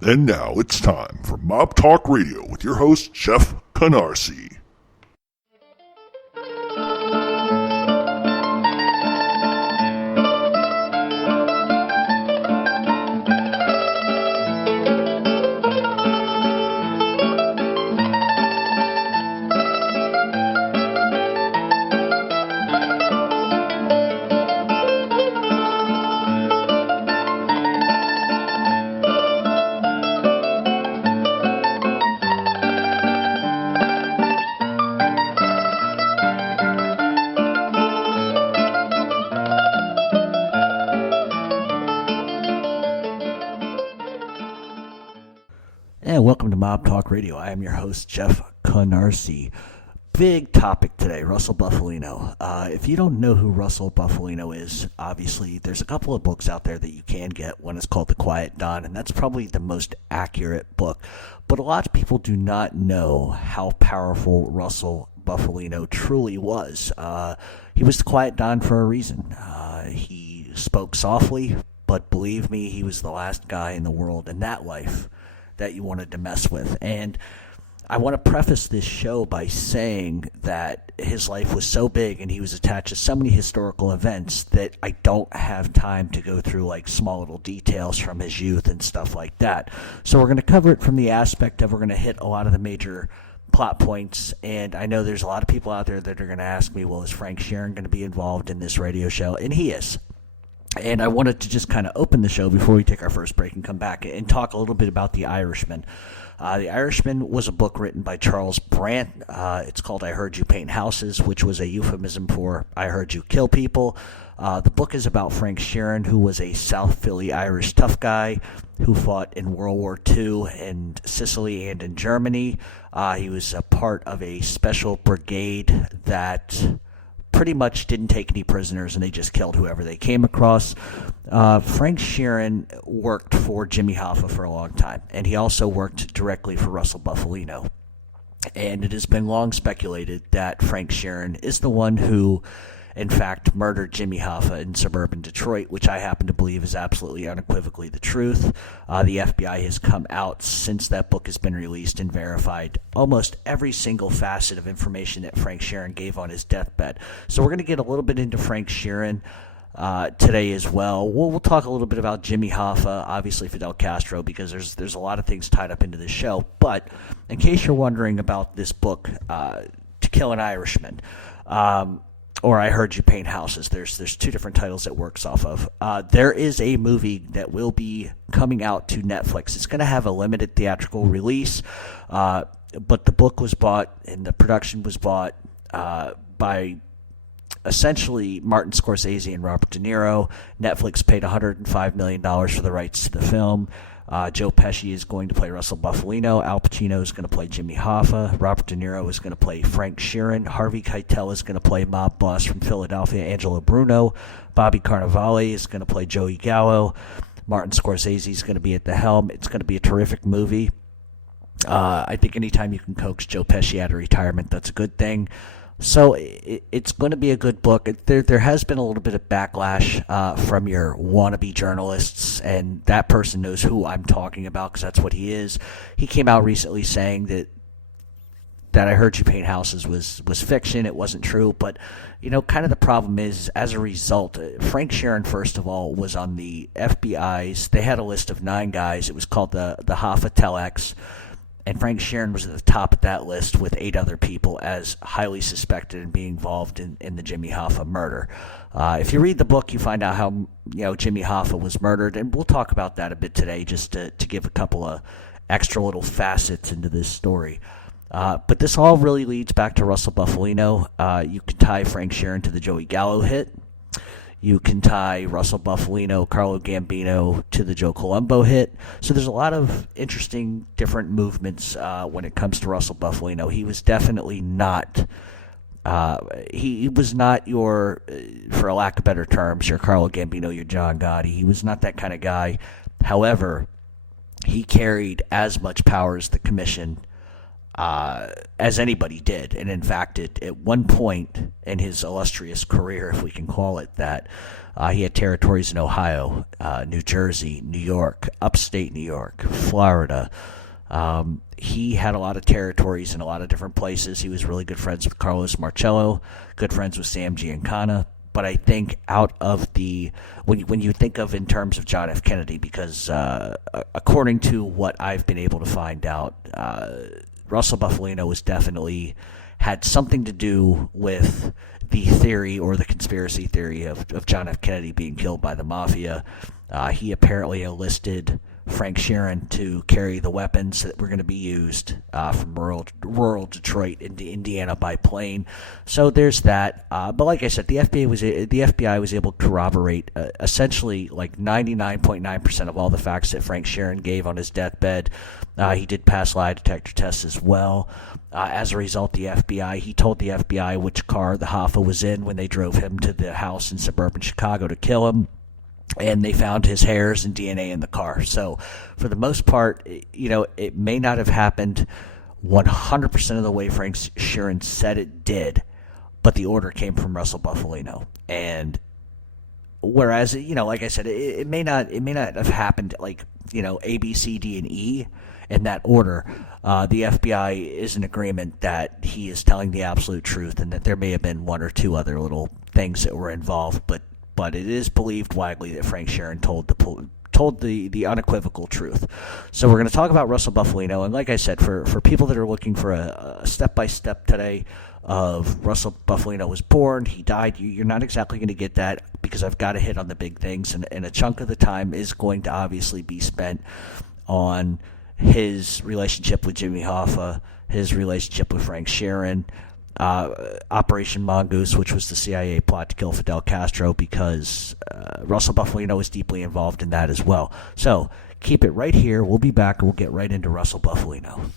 And now it's time for Mob Talk Radio with your host, Jeff Canarsie. Welcome to Mob Talk Radio. I am your host, Jeff Canarsie. Big topic today, Russel Bufalino. If you don't know who Russel Bufalino is, obviously there's a couple of books out there that you can get. One is called The Quiet Dawn, and that's probably the most accurate book. But a lot of people do not know how powerful Russel Bufalino truly was. He was the Quiet Dawn for a reason. He spoke softly, but believe me, he was the last guy in the world in that life that you wanted to mess with. And I want to preface this show by saying that his life was so big and he was attached to so many historical events that I don't have time to go through like small little details from his youth and stuff like that. So we're going to cover it from the aspect of we're going to hit a lot of the major plot points. And I know there's a lot of people out there that are going to ask me, well, is Frank Sheeran going to be involved in this radio show? And he is. And I wanted to just kind of open the show before we take our first break and come back and talk a little bit about The Irishman. The Irishman was a book written by Charles Brandt. It's called I Heard You Paint Houses, which was a euphemism for I Heard You Kill People. The book is about Frank Sheeran, who was a South Philly Irish tough guy who fought in World War II in Sicily and in Germany. He was a part of a special brigade that pretty much didn't take any prisoners, and they just killed whoever they came across. Frank Sheeran worked for Jimmy Hoffa for a long time, and he also worked directly for Russel Bufalino. And it has been long speculated that Frank Sheeran is the one who, in fact, murdered Jimmy Hoffa in suburban Detroit, which I happen to believe is absolutely unequivocally the truth. The FBI has come out since that book has been released and verified almost every single facet of information that Frank Sheeran gave on his deathbed. So we're going to get a little bit into Frank Sheeran today as well. We'll talk a little bit about Jimmy Hoffa, obviously Fidel Castro, because there's a lot of things tied up into this show. But in case you're wondering about this book, To Kill an Irishman, or I Heard You Paint Houses. There's two different titles it works off of. There is a movie that will be coming out to Netflix. It's going to have a limited theatrical release, but the book was bought and the production was bought by essentially Martin Scorsese and Robert De Niro. Netflix paid $105 million for the rights to the film. Joe Pesci is going to play Russel Bufalino. Al Pacino is going to play Jimmy Hoffa. Robert De Niro is going to play Frank Sheeran. Harvey Keitel is going to play mob boss from Philadelphia, Angelo Bruno. Bobby Cannavale is going to play Joey Gallo. Martin Scorsese is going to be at the helm. It's going to be a terrific movie. I think anytime you can coax Joe Pesci out of retirement, that's a good thing. So it's going to be a good book. There has been a little bit of backlash from your wannabe journalists, and that person knows who I'm talking about because that's what he is. He came out recently saying that I Heard You Paint Houses was fiction. It wasn't true. But, you know, kind of the problem is, as a result, Frank Sheeran, first of all, was on the FBI's. They had a list of 9 guys. It was called the Hoffa Telex. And Frank Sheeran was at the top of that list with 8 other people as highly suspected in being involved in the Jimmy Hoffa murder. If you read the book, you find out how Jimmy Hoffa was murdered, and we'll talk about that a bit today just to give a couple of extra little facets into this story. But this all really leads back to Russel Bufalino. You can tie Frank Sheeran to the Joey Gallo hit. You can tie Russel Bufalino, Carlo Gambino to the Joe Colombo hit. So there's a lot of interesting different movements when it comes to Russel Bufalino. He was definitely not he was not your, for a lack of better terms, your Carlo Gambino, your John Gotti. He was not that kind of guy. However, he carried as much power as the commission as anybody did. And in fact, at one point in his illustrious career, if we can call it that, he had territories in Ohio, New Jersey, New York, upstate New York, Florida. He had a lot of territories in a lot of different places. He was really good friends with Carlos Marcello, good friends with Sam Giancana. But I think out of the when you think of in terms of John F. Kennedy, because according to what I've been able to find out, Russel Bufalino was definitely had something to do with the theory or the conspiracy theory of John F. Kennedy being killed by the mafia. He apparently enlisted Frank Sheeran to carry the weapons that were going to be used from rural Detroit into Indiana by plane. So there's that. But like I said, the FBI was able to corroborate essentially like 99.9% of all the facts that Frank Sheeran gave on his deathbed. He did pass lie detector tests as well. As a result, he told the FBI which car the Hoffa was in when they drove him to the house in suburban Chicago to kill him. And they found his hairs and DNA in the car. So for the most part, it may not have happened 100% of the way Frank Sheeran said it did, but the order came from Russel Bufalino. And whereas, like I said, it may not have happened like, A, B, C, D, and E in that order. The FBI is in agreement that he is telling the absolute truth and that there may have been one or two other little things that were involved, but it is believed widely that Frank Sheeran told the unequivocal truth. So we're going to talk about Russel Bufalino, and like I said, for people that are looking for a step-by-step today of Russel Bufalino was born, he died, you're not exactly going to get that because I've got to hit on the big things, and a chunk of the time is going to obviously be spent on his relationship with Jimmy Hoffa, his relationship with Frank Sheeran, Operation Mongoose, which was the CIA plot to kill Fidel Castro, because Russel Bufalino was deeply involved in that as well. So keep it right here. We'll be back and we'll get right into Russel Bufalino.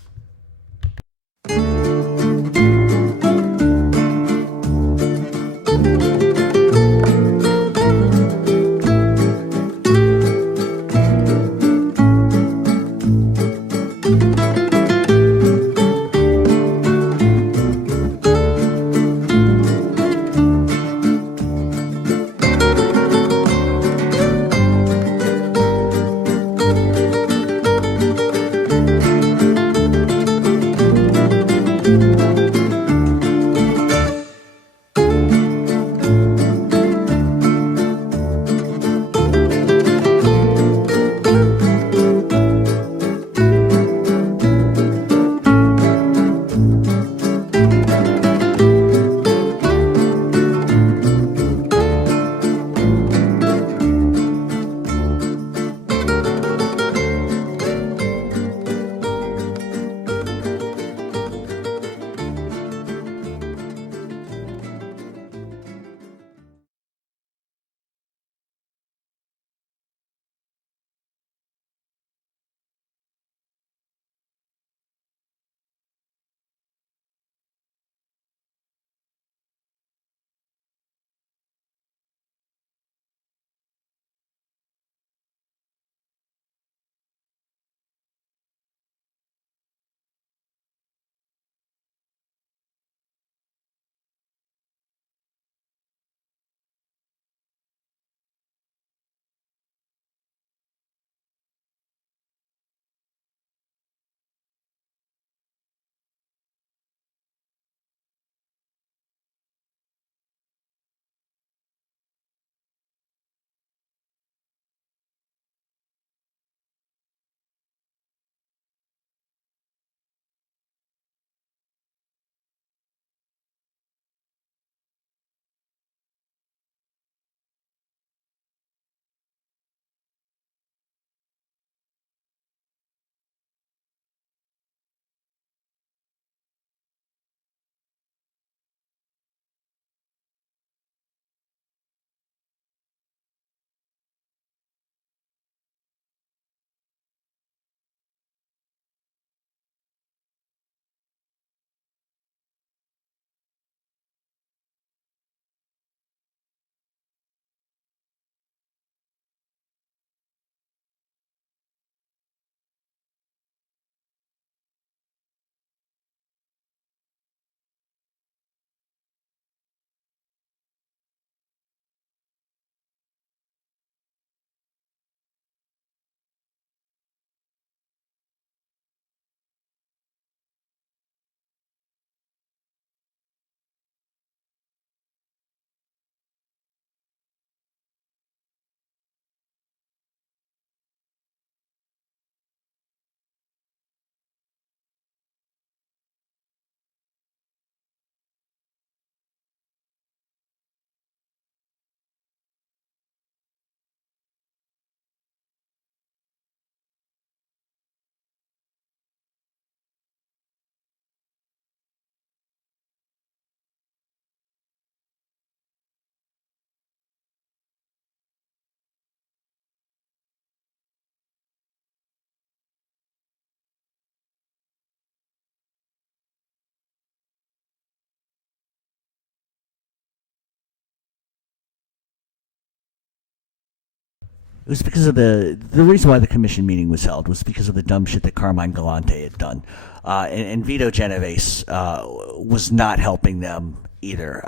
It was because of the reason why the commission meeting was held was because of the dumb shit that Carmine Galante had done, and Vito Genovese was not helping them either.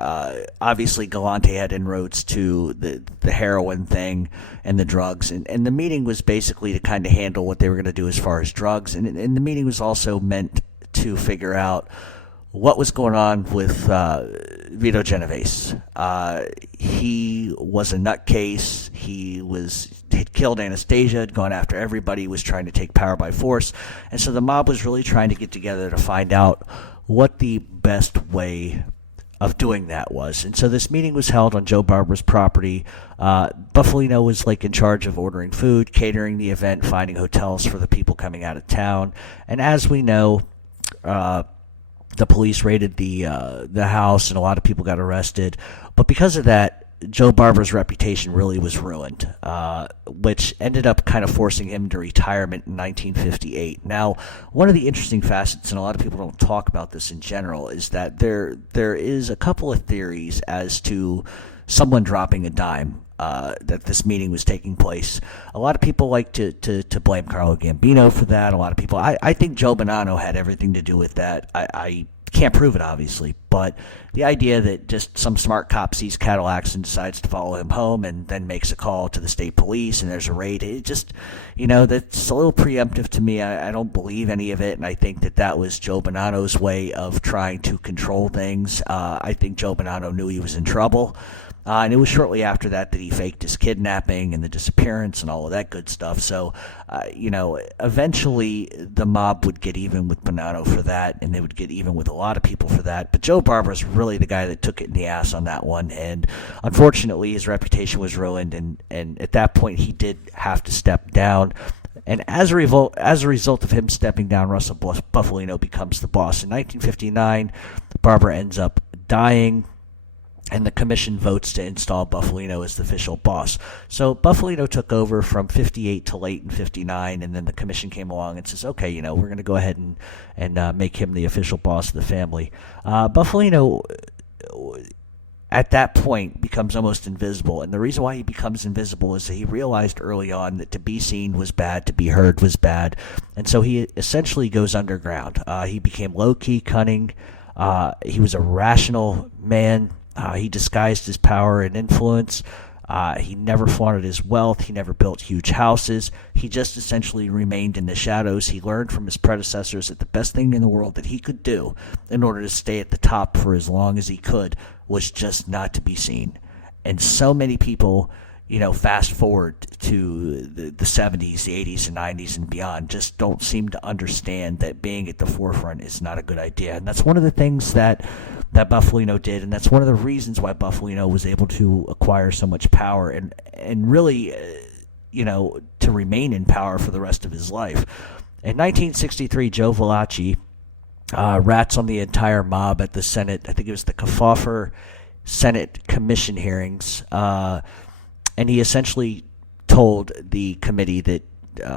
Obviously, Galante had inroads to the heroin thing and the drugs, and the meeting was basically to kind of handle what they were going to do as far as drugs, and the meeting was also meant to figure out what was going on with Vito Genovese. He was a nutcase. He'd killed Anastasia, had gone after everybody, was trying to take power by force. And so the mob was really trying to get together to find out what the best way of doing that was. And so this meeting was held on Joe Barber's property. Bufalino was in charge of ordering food, catering the event, finding hotels for the people coming out of town. And as we know, the police raided the house, and a lot of people got arrested. But because of that, Joe Barber's reputation really was ruined, which ended up kind of forcing him to retirement in 1958. Now, one of the interesting facets, and a lot of people don't talk about this in general, is that there is a couple of theories as to someone dropping a dime that this meeting was taking place. A lot of people like to blame Carlo Gambino for that. A lot of people, I think Joe Bonanno had everything to do with that. I can't prove it, obviously, but the idea that just some smart cop sees Cadillacs and decides to follow him home and then makes a call to the state police and there's a raid, it just, that's a little preemptive to me. I don't believe any of it, and I think that was Joe Bonanno's way of trying to control things. I think Joe Bonanno knew he was in trouble. And it was shortly after that he faked his kidnapping and the disappearance and all of that good stuff. So, eventually the mob would get even with Bonanno for that, and they would get even with a lot of people for that. But Joe Barber's really the guy that took it in the ass on that one, and unfortunately his reputation was ruined, and at that point he did have to step down. And as a result of him stepping down, Russel Bufalino becomes the boss. In 1959, Barber ends up dying, and the commission votes to install Bufalino as the official boss. So Bufalino took over from 58 to late in 59, and then the commission came along and says, okay, we're going to go ahead and make him the official boss of the family. Bufalino, at that point, becomes almost invisible, and the reason why he becomes invisible is that he realized early on that to be seen was bad, to be heard was bad, and so he essentially goes underground. He became low-key, cunning. He was a rational man. He disguised his power and influence. He never flaunted his wealth. He never built huge houses. He just essentially remained in the shadows. He learned from his predecessors that the best thing in the world that he could do in order to stay at the top for as long as he could was just not to be seen. And so many people, fast forward to the 70s, the 80s, and 90s and beyond, just don't seem to understand that being at the forefront is not a good idea. And that's one of the things that Bufalino did, and that's one of the reasons why Bufalino was able to acquire so much power and really, to remain in power for the rest of his life. In 1963, Joe Valachi rats on the entire mob at the Senate. I think it was the Kefauver Senate Commission hearings, and he essentially told the committee that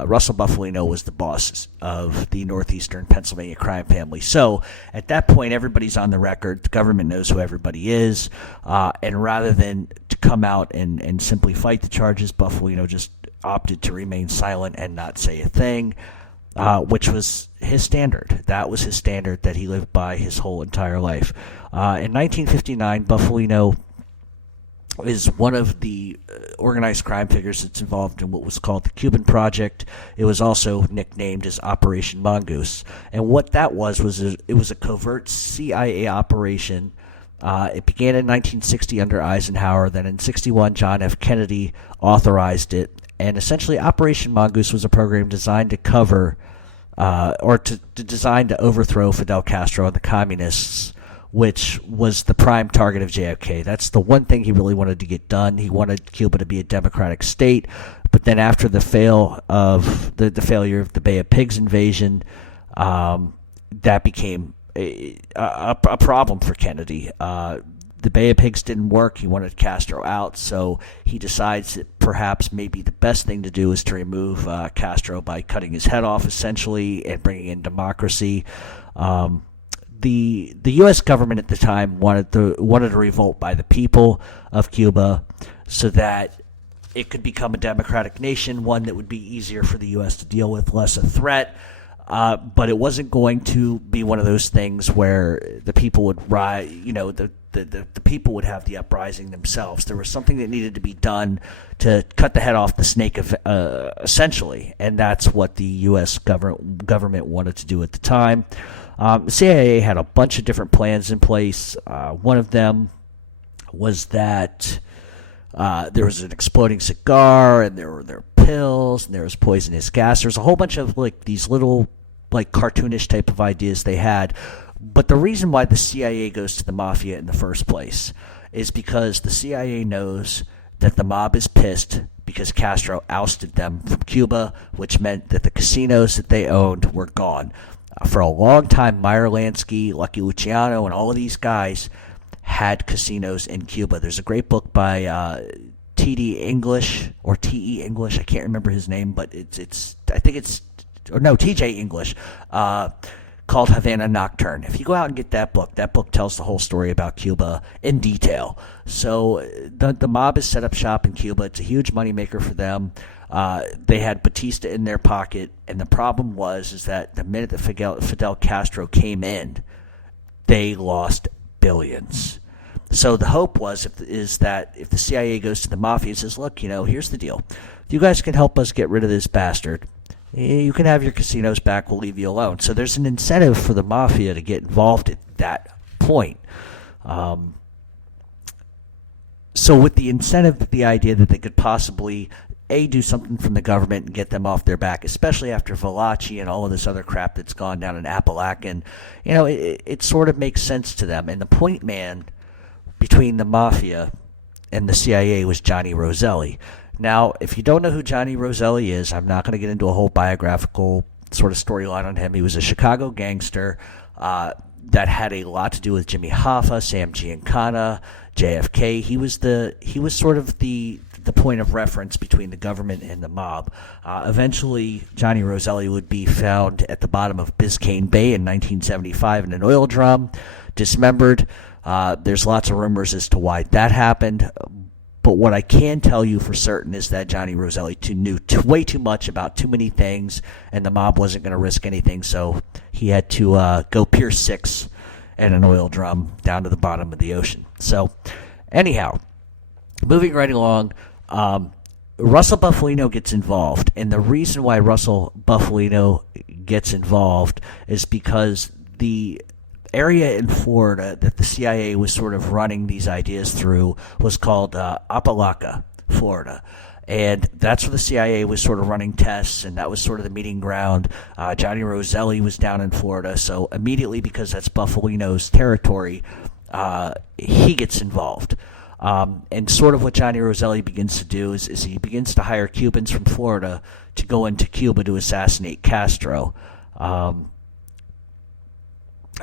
Russel Bufalino was the boss of the Northeastern Pennsylvania crime family. So at that point, everybody's on the record. The government knows who everybody is. And rather than to come out and simply fight the charges, Bufalino just opted to remain silent and not say a thing, which was his standard. That was his standard that he lived by his whole entire life. In 1959, Bufalino is one of the organized crime figures that's involved in what was called the Cuban Project. It was also nicknamed as Operation Mongoose. And what that was it was a covert CIA operation. It began in 1960 under Eisenhower. Then in 61, John F. Kennedy authorized it. And essentially, Operation Mongoose was a program designed to cover, designed to overthrow Fidel Castro and the communists, which was the prime target of JFK. That's the one thing he really wanted to get done. He wanted Cuba to be a democratic state, but then after the failure of the Bay of Pigs invasion, that became a problem for Kennedy. The Bay of Pigs didn't work. He wanted Castro out, so he decides that perhaps maybe the best thing to do is to remove Castro by cutting his head off, essentially, and bringing in democracy. The U.S. government at the time wanted a revolt by the people of Cuba so that it could become a democratic nation, one that would be easier for the U.S. to deal with, less a threat. But it wasn't going to be one of those things where the people would rise, the people would have the uprising themselves. There was something that needed to be done to cut the head off the snake, essentially, and that's what the U.S. government wanted to do at the time. The CIA had a bunch of different plans in place. One of them was that there was an exploding cigar, and there were pills, and there was poisonous gas. There's a whole bunch of these little cartoonish type of ideas they had. But the reason why the CIA goes to the mafia in the first place is because the CIA knows that the mob is pissed because Castro ousted them from Cuba, which meant that the casinos that they owned were gone. For a long time, Meyer Lansky, Lucky Luciano, and all of these guys had casinos in Cuba. There's a great book by T.E. English, I can't remember his name, but T.J. English, called Havana Nocturne. If you go out and get that book tells the whole story about Cuba in detail. So the mob has set up shop in Cuba. It's a huge moneymaker for them. They had Batista in their pocket, and the problem is that the minute that Fidel Castro came in, they lost billions. So the hope is that if the CIA goes to the mafia and says, look, here's the deal. If you guys can help us get rid of this bastard, you can have your casinos back, we'll leave you alone. So there's an incentive for the mafia to get involved at that point. So with the incentive, the idea that they could possibly do something from the government and get them off their back, especially after Apalachin and all of this other crap that's gone down in Apalachin, it sort of makes sense to them. And the point man between the mafia and the CIA was Johnny Roselli. Now, if you don't know who Johnny Roselli is, I'm not going to get into a whole biographical sort of storyline on him. He was a Chicago gangster that had a lot to do with Jimmy Hoffa, Sam Giancana, JFK. He was sort of the point of reference between the government and the mob. Eventually, Johnny Roselli would be found at the bottom of Biscayne Bay in 1975 in an oil drum, dismembered. There's lots of rumors as to why that happened. But what I can tell you for certain is that Johnny Roselli knew way too much about too many things, and the mob wasn't going to risk anything, so he had to go Pier 6 in an oil drum down to the bottom of the ocean. So, anyhow, moving right along, Russel Bufalino gets involved, and the reason why Russel Bufalino gets involved is because the area in Florida that the CIA was sort of running these ideas through was called Apalachin, Florida. And that's where the CIA was sort of running tests, and that was sort of the meeting ground. Johnny Roselli was down in Florida, so immediately, because that's Bufalino's territory, he gets involved. And sort of what Johnny Roselli begins to do is he begins to hire Cubans from Florida to go into Cuba to assassinate Castro.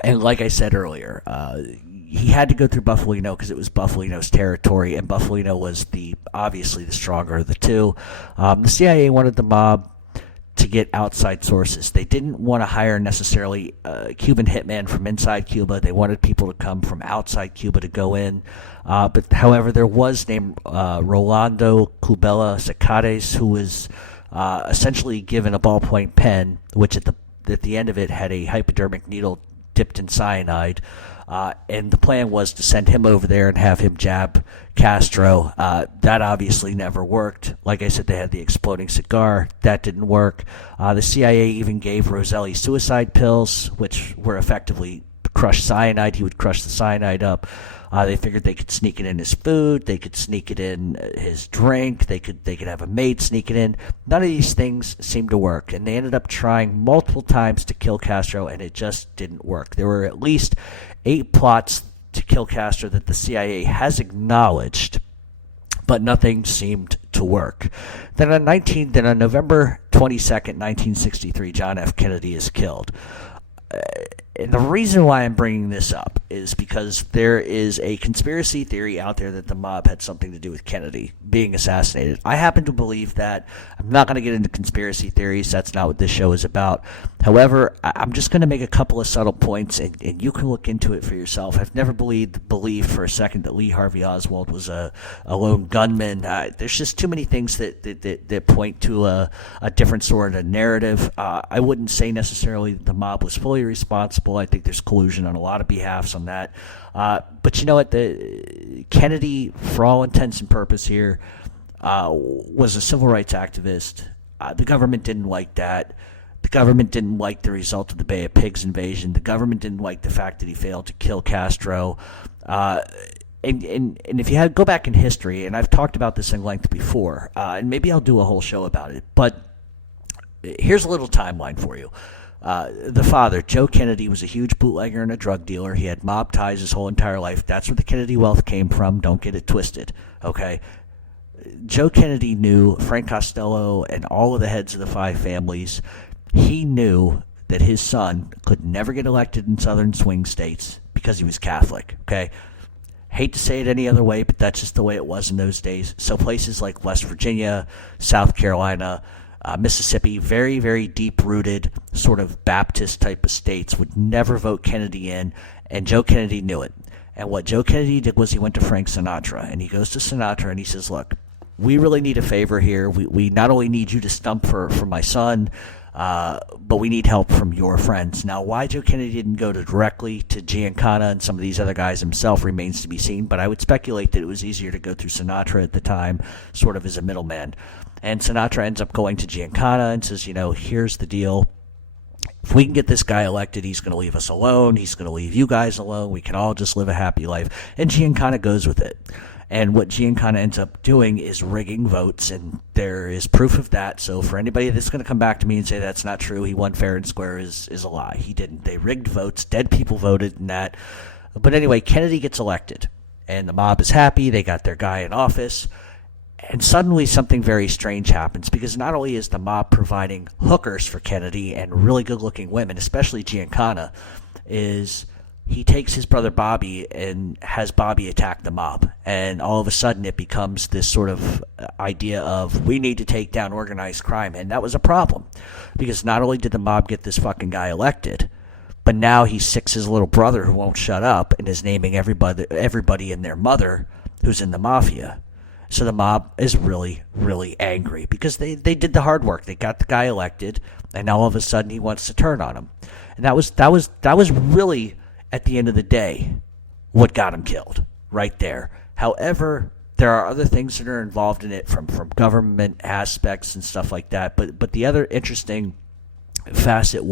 And like I said earlier, he had to go through Bufalino because it was Bufalino's territory, and Bufalino was obviously the stronger of the two. The CIA wanted the mob to get outside sources. They didn't want to hire necessarily a Cuban hitman from inside Cuba. They wanted people to come from outside Cuba to go in. But however, there was named Rolando Cubela Zacates, who was essentially given a ballpoint pen, which at the end of it had a hypodermic needle dipped in cyanide, and the plan was to send him over there and have him jab Castro. That obviously never worked. Like I said, they had the exploding cigar. That didn't work. The CIA even gave Roselli suicide pills, which were effectively crushed cyanide. He would crush the cyanide up. They figured they could sneak it in his food. They could sneak it in his drink. They could have a maid sneak it in. None of these things seemed to work, and they ended up trying multiple times to kill Castro, and it just didn't work. There were at least 8 plots to kill Castro that the CIA has acknowledged, but nothing seemed to work. Then on November 22nd, 1963, John F. Kennedy is killed. And the reason why I'm bringing this up is because there is a conspiracy theory out there that the mob had something to do with Kennedy being assassinated. I happen to believe that. I'm not going to get into conspiracy theories. That's not what this show is about. However, I'm just going to make a couple of subtle points, and you can look into it for yourself. I've never believed for a second that Lee Harvey Oswald was a lone gunman. There's just too many things that point to a different sort of narrative. I wouldn't say necessarily that the mob was fully responsible. I think there's collusion on a lot of behalfs on that. But you know what? Kennedy, for all intents and purpose here, was a civil rights activist. The government didn't like that. The government didn't like the result of the Bay of Pigs invasion. The government didn't like the fact that he failed to kill Castro. And if you go back in history, and I've talked about this in length before, and maybe I'll do a whole show about it, but here's a little timeline for you. The father, Joe Kennedy, was a huge bootlegger and a drug dealer. He had mob ties his whole entire life. That's where the Kennedy wealth came from. Don't get it twisted, okay? Joe Kennedy knew Frank Costello and all of the heads of the five families. He knew that his son could never get elected in southern swing states because he was Catholic, okay? Hate to say it any other way, but that's just the way it was in those days. So places like West Virginia, South Carolina, Mississippi, very, very deep-rooted sort of Baptist type of states would never vote Kennedy in, and Joe Kennedy knew it. And what Joe Kennedy did was he went to Frank Sinatra, and he goes to Sinatra and he says, look, we really need a favor here. We not only need you to stump for my son, but we need help from your friends. Now, why Joe Kennedy didn't go directly to Giancana and some of these other guys himself remains to be seen, but I would speculate that it was easier to go through Sinatra at the time, sort of as a middleman. And Sinatra ends up going to Giancana and says, here's the deal. If we can get this guy elected, he's going to leave us alone. He's going to leave you guys alone. We can all just live a happy life. And Giancana goes with it. And what Giancana ends up doing is rigging votes, and there is proof of that. So for anybody that's going to come back to me and say that's not true, he won fair and square is a lie. He didn't. They rigged votes. Dead people voted in that. But anyway, Kennedy gets elected, and the mob is happy. They got their guy in office. And suddenly something very strange happens, because not only is the mob providing hookers for Kennedy and really good-looking women, especially Giancana, is he takes his brother Bobby and has Bobby attack the mob. And all of a sudden it becomes this sort of idea of we need to take down organized crime. And that was a problem, because not only did the mob get this fucking guy elected, but now he sicks his little brother who won't shut up and is naming everybody and their mother who's in the mafia. So the mob is really, really angry because they did the hard work. They got the guy elected, and now all of a sudden he wants to turn on him. And that was really, at the end of the day, what got him killed right there. However, there are other things that are involved in it from government aspects and stuff like that. But the other interesting facet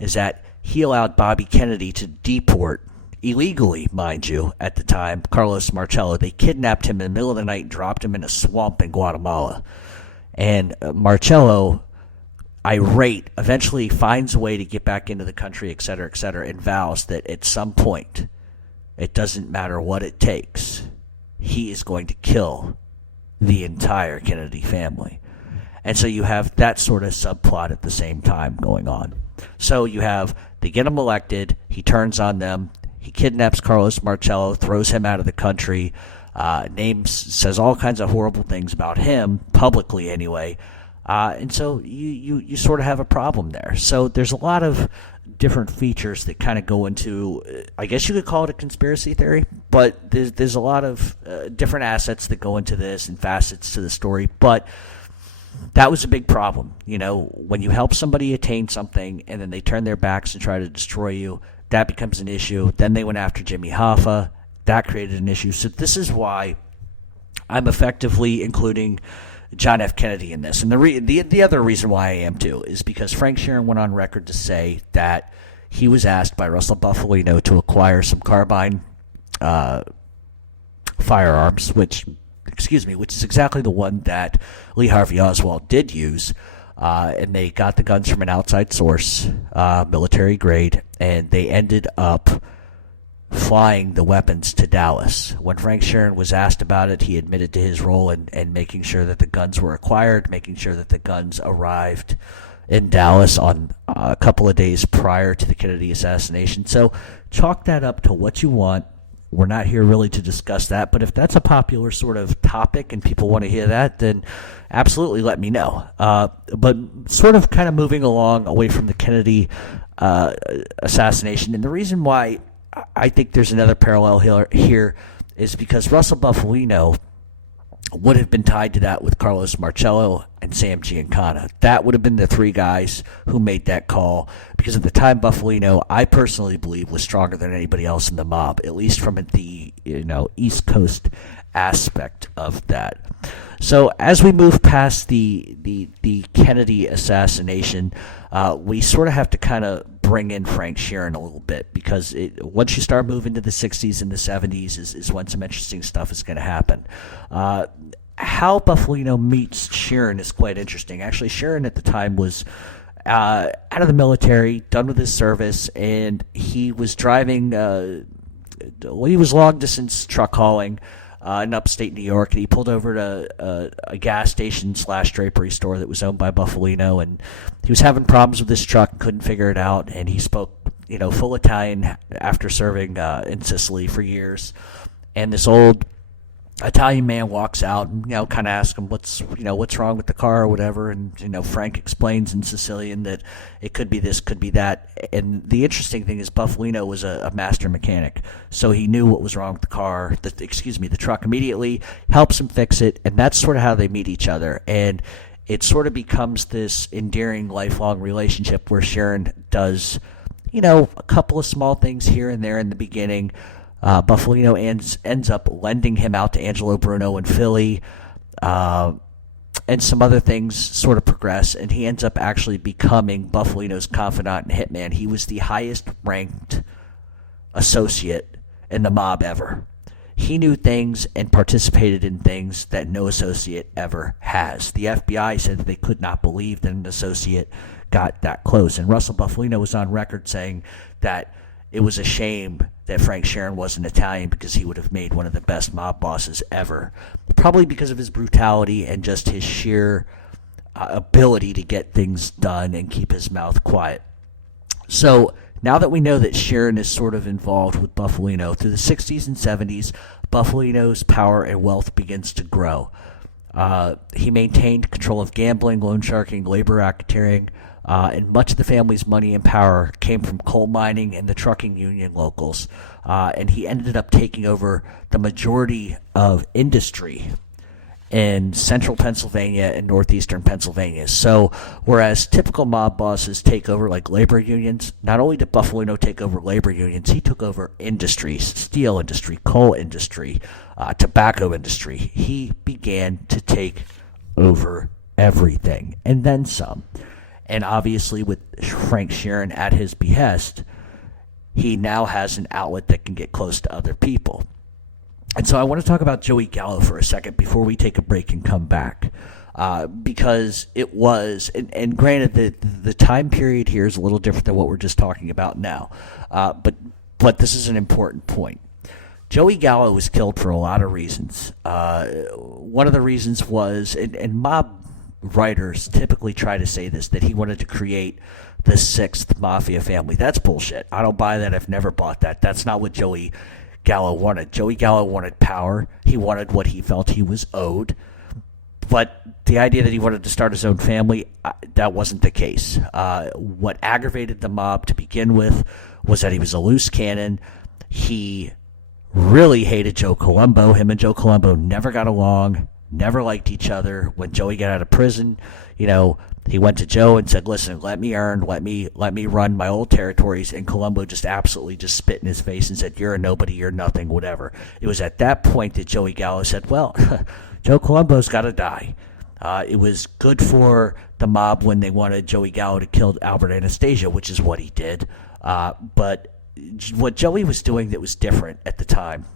is that he allowed Bobby Kennedy to deport, illegally, mind you, at the time, Carlos Marcello. They kidnapped him in the middle of the night and dropped him in a swamp in Guatemala. And Marcello, irate, eventually finds a way to get back into the country, et cetera, and vows that at some point, it doesn't matter what it takes, he is going to kill the entire Kennedy family. And so you have that sort of subplot at the same time going on. So you have, they get him elected, he turns on them, he kidnaps Carlos Marcello, throws him out of the country, says all kinds of horrible things about him, publicly anyway. And so you sort of have a problem there. So there's a lot of different features that kind of go into, I guess you could call it a conspiracy theory, but there's a lot of different assets that go into this and facets to the story. But that was a big problem. When you help somebody attain something and then they turn their backs and try to destroy you, that becomes an issue. Then they went after Jimmy Hoffa. That created an issue. So this is why I'm effectively including John F. Kennedy in this. And the other reason why I am too is because Frank Sheeran went on record to say that he was asked by Russel Bufalino to acquire some carbine firearms, which is exactly the one that Lee Harvey Oswald did use. And they got the guns from an outside source, military grade, and they ended up flying the weapons to Dallas. When Frank Sheeran was asked about it, he admitted to his role in making sure that the guns were acquired, making sure that the guns arrived in Dallas on a couple of days prior to the Kennedy assassination. So chalk that up to what you want. We're not here really to discuss that, but if that's a popular sort of topic and people want to hear that, then absolutely let me know. But sort of kind of moving along away from the Kennedy assassination, and the reason why I think there's another parallel here is because Russel Bufalino would have been tied to that with Carlos Marcello and Sam Giancana. That would have been the three guys who made that call, because at the time Bufalino, I personally believe, was stronger than anybody else in the mob, at least from the East Coast aspect of that. So as we move past the Kennedy assassination, we sort of have to kind of bring in Frank Sheeran a little bit, because once you start moving to the 60s and the 70s is when some interesting stuff is going to happen. How Bufalino meets Sheeran is quite interesting. Actually, Sheeran at the time was out of the military, done with his service, and he was driving, he was long-distance truck hauling in upstate New York, and he pulled over to a gas station / drapery store that was owned by Bufalino, and he was having problems with his truck and couldn't figure it out, and he spoke full Italian after serving in Sicily for years. And this old Italian man walks out and kind of asks him what's wrong with the car or whatever, and Frank explains in Sicilian that it could be this, could be that. And the interesting thing is Bufalino was a master mechanic, so he knew what was wrong with the truck immediately, helps him fix it, and that's sort of how they meet each other. And it sort of becomes this endearing, lifelong relationship where Sheeran does a couple of small things here and there in the beginning. Bufalino ends up lending him out to Angelo Bruno in Philly, and some other things sort of progress, and he ends up actually becoming Bufalino's confidant and hitman. He was the highest ranked associate in the mob ever. He knew things and participated in things that no associate ever has. The FBI said that they could not believe that an associate got that close, and Russel Bufalino was on record saying that it was a shame that Frank Sheeran wasn't Italian, because he would have made one of the best mob bosses ever, probably because of his brutality and just his sheer ability to get things done and keep his mouth quiet. So now that we know that Sheeran is sort of involved with Bufalino, through the 60s and 70s, Bufalino's power and wealth begins to grow. He maintained control of gambling, loan sharking, labor racketeering, and much of the family's money and power came from coal mining and the trucking union locals. And he ended up taking over the majority of industry in central Pennsylvania and northeastern Pennsylvania. So whereas typical mob bosses take over like labor unions, not only did Bufalino take over labor unions, he took over industries, steel industry, coal industry, tobacco industry. He began to take over everything, and then some. And obviously with Frank Sheeran at his behest, he now has an outlet that can get close to other people. And so I want to talk about Joey Gallo for a second before we take a break and come back. Because it was, and granted the time period here is a little different than what we're just talking about now. But this is an important point. Joey Gallo was killed for a lot of reasons. One of the reasons was, and mob writers typically try to say this, that he wanted to create the sixth mafia family. That's bullshit. I don't buy that. I've never bought that. That's not what Joey Gallo wanted. Joey Gallo wanted power. He wanted what he felt he was owed. But the idea that he wanted to start his own family, that wasn't the case. What aggravated the mob to begin with was that he was a loose cannon. He really hated Joe Colombo. Him and Joe Colombo never got along, never liked each other. When Joey got out of prison, he went to Joe and said, listen, let me run my old territories. And Colombo just absolutely just spit in his face and said, you're a nobody, you're nothing, whatever. It was at that point that Joey Gallo said, well, Joe Colombo's got to die. It was good for the mob when they wanted Joey Gallo to kill Albert Anastasia, which is what he did. But what Joey was doing that was different at the time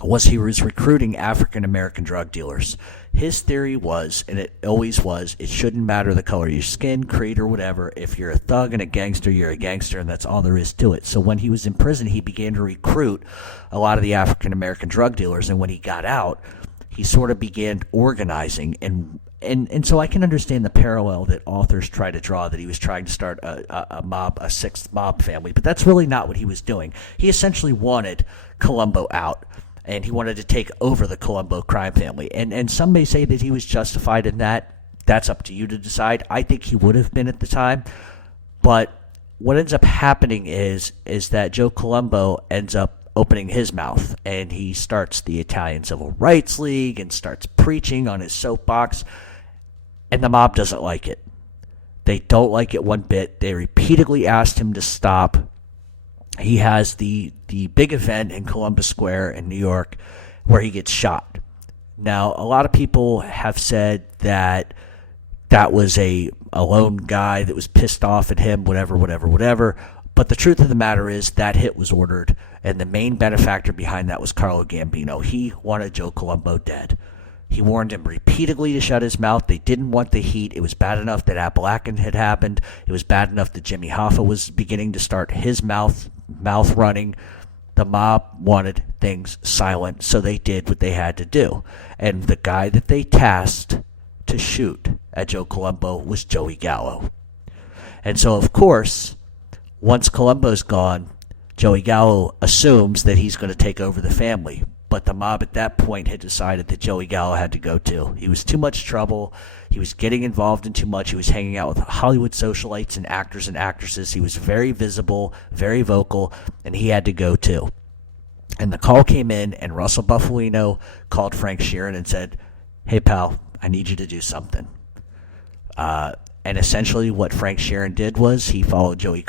was he was recruiting African-American drug dealers. His theory was, and it always was, it shouldn't matter the color of your skin, creed, or whatever. If you're a thug and a gangster, you're a gangster, and that's all there is to it. So when he was in prison, he began to recruit a lot of the African-American drug dealers, and when he got out, he sort of began organizing and And so I can understand the parallel that authors try to draw, that he was trying to start a sixth mob family, but that's really not what he was doing. He essentially wanted Colombo out, and he wanted to take over the Colombo crime family. And some may say that he was justified in that. That's up to you to decide. I think he would have been at the time, but what ends up happening is that Joe Colombo ends up opening his mouth, and he starts the Italian Civil Rights League and starts preaching on his soapbox, and the mob doesn't like it. They don't like it one bit. They repeatedly asked him to stop. He has the big event in Columbus Square in New York where he gets shot. Now, a lot of people have said that was a lone guy that was pissed off at him, whatever. But the truth of the matter is that hit was ordered, and the main benefactor behind that was Carlo Gambino. He wanted Joe Colombo dead. He warned him repeatedly to shut his mouth. They didn't want the heat. It was bad enough that Apalachin had happened. It was bad enough that Jimmy Hoffa was beginning to start his mouth running. The mob wanted things silent, so they did what they had to do. And the guy that they tasked to shoot at Joe Colombo was Joey Gallo. And so, of course, once Colombo's gone, Joey Gallo assumes that he's going to take over the family. But the mob at that point had decided that Joey Gallo had to go too. He was too much trouble. He was getting involved in too much. He was hanging out with Hollywood socialites and actors and actresses. He was very visible, very vocal, and he had to go too. And the call came in, and Russel Bufalino called Frank Sheeran and said, "Hey, pal, I need you to do something." And essentially what Frank Sheeran did was he followed Joey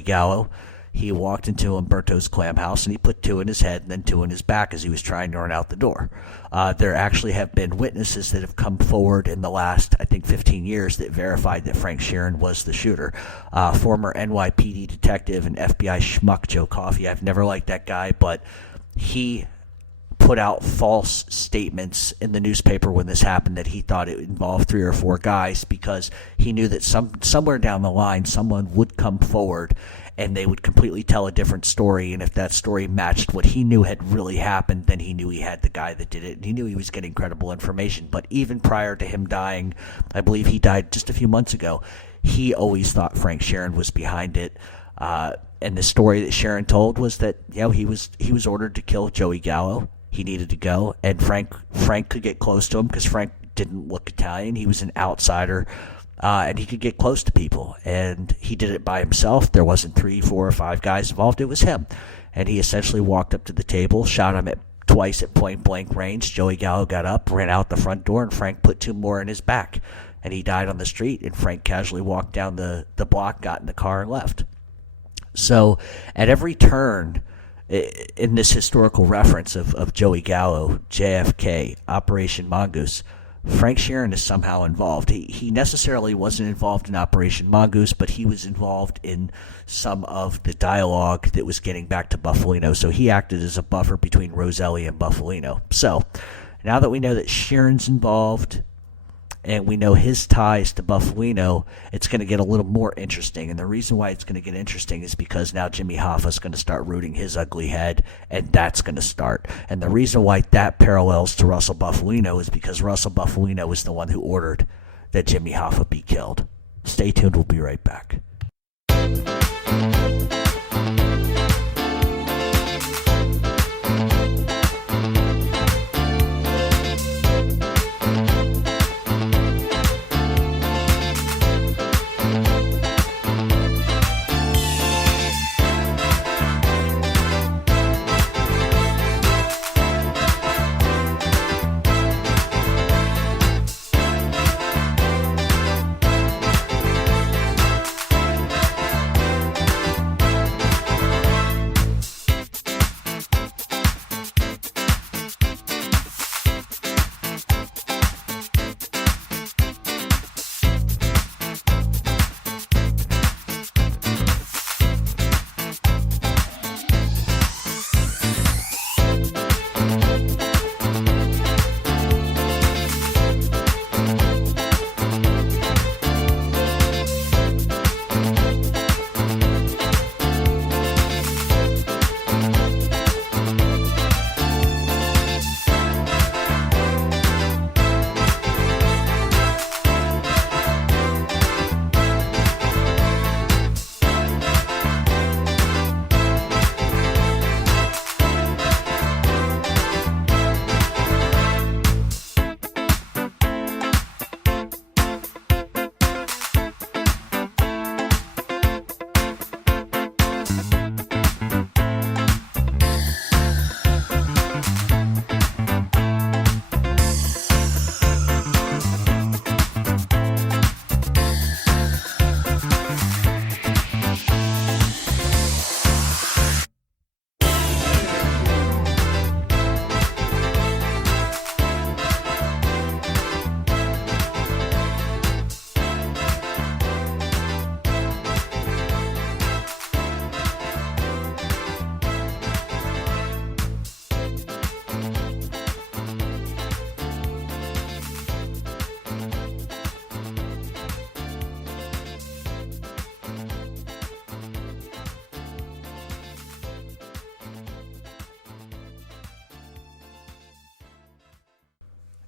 Gallo. He walked into Umberto's clam house, and he put two in his head and then two in his back as he was trying to run out the door. There actually have been witnesses that have come forward in the last, I think, 15 years that verified that Frank Sheeran was the shooter. Former NYPD detective and FBI schmuck Joe Coffey. I've never liked that guy, but he put out false statements in the newspaper when this happened that he thought it involved 3 or 4 guys, because he knew that somewhere down the line someone would come forward and they would completely tell a different story, and if that story matched what he knew had really happened, then he knew he had the guy that did it, and he knew he was getting credible information. But even prior to him dying, I believe he died just a few months ago, he always thought Frank Sheeran was behind it. And the story that Sheeran told was that, he was ordered to kill Joey Gallo. He needed to go, and Frank could get close to him because Frank didn't look Italian. He was an outsider, and he could get close to people, and he did it by himself. There wasn't 3, 4, or 5 guys involved. It was him, and he essentially walked up to the table, shot him twice at point-blank range. Joey Gallo got up, ran out the front door, and Frank put 2 more in his back, and he died on the street, and Frank casually walked down the block, got in the car, and left. So at every turn in this historical reference of Joey Gallo, JFK, Operation Mongoose, Frank Sheeran is somehow involved. He necessarily wasn't involved in Operation Mongoose, but he was involved in some of the dialogue that was getting back to Bufalino. So he acted as a buffer between Roselli and Bufalino. So now that we know that Sheeran's involved, and we know his ties to Bufalino, it's going to get a little more interesting. And the reason why it's going to get interesting is because now Jimmy Hoffa is going to start rooting his ugly head, and that's going to start. And the reason why that parallels to Russel Bufalino is because Russel Bufalino was the one who ordered that Jimmy Hoffa be killed. Stay tuned. We'll be right back.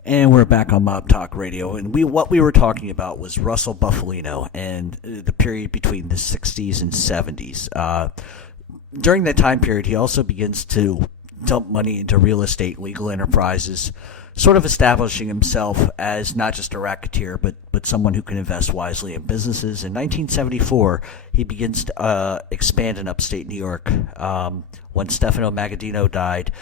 And we're back on Mob Talk Radio, and what we were talking about was Russel Bufalino and the period between the 60s and 70s. During that time period, he also begins to dump money into real estate, legal enterprises, sort of establishing himself as not just a racketeer, but someone who can invest wisely in businesses. In 1974, he begins to expand in upstate New York. When Stefano Magaddino died,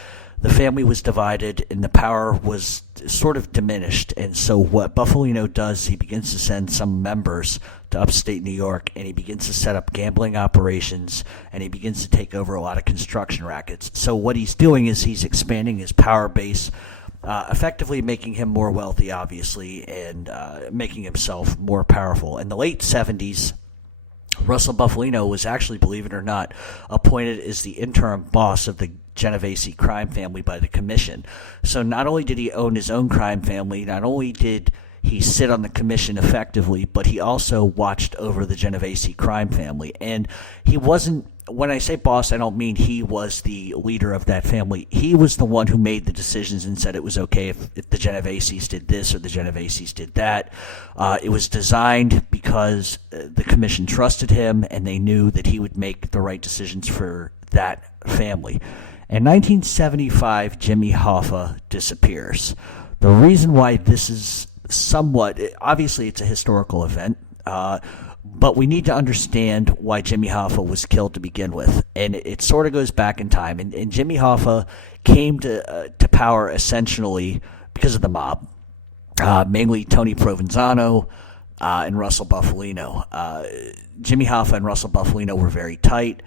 the family was divided and the power was sort of diminished. And so what Bufalino does, he begins to send some members to upstate New York, and he begins to set up gambling operations, and he begins to take over a lot of construction rackets. So what he's doing is he's expanding his power base, effectively making him more wealthy, obviously, and making himself more powerful. In the late 70s, Russel Bufalino was actually, believe it or not, appointed as the interim boss of the Genovese crime family by the commission. So not only did he own his own crime family, not only did he sit on the commission effectively, but he also watched over the Genovese crime family. And he wasn't, when I say boss, I don't mean he was the leader of that family. He was the one who made the decisions and said it was okay if the Genoveses did this or the Genoveses did that. It was designed because the commission trusted him and they knew that he would make the right decisions for that family. In 1975, Jimmy Hoffa disappears. The reason why this is somewhat, obviously it's a historical event, but we need to understand why Jimmy Hoffa was killed to begin with. And it sort of goes back in time. And Jimmy Hoffa came to power essentially because of the mob, mainly Tony Provenzano and Russel Bufalino. Jimmy Hoffa and Russel Bufalino were very tight.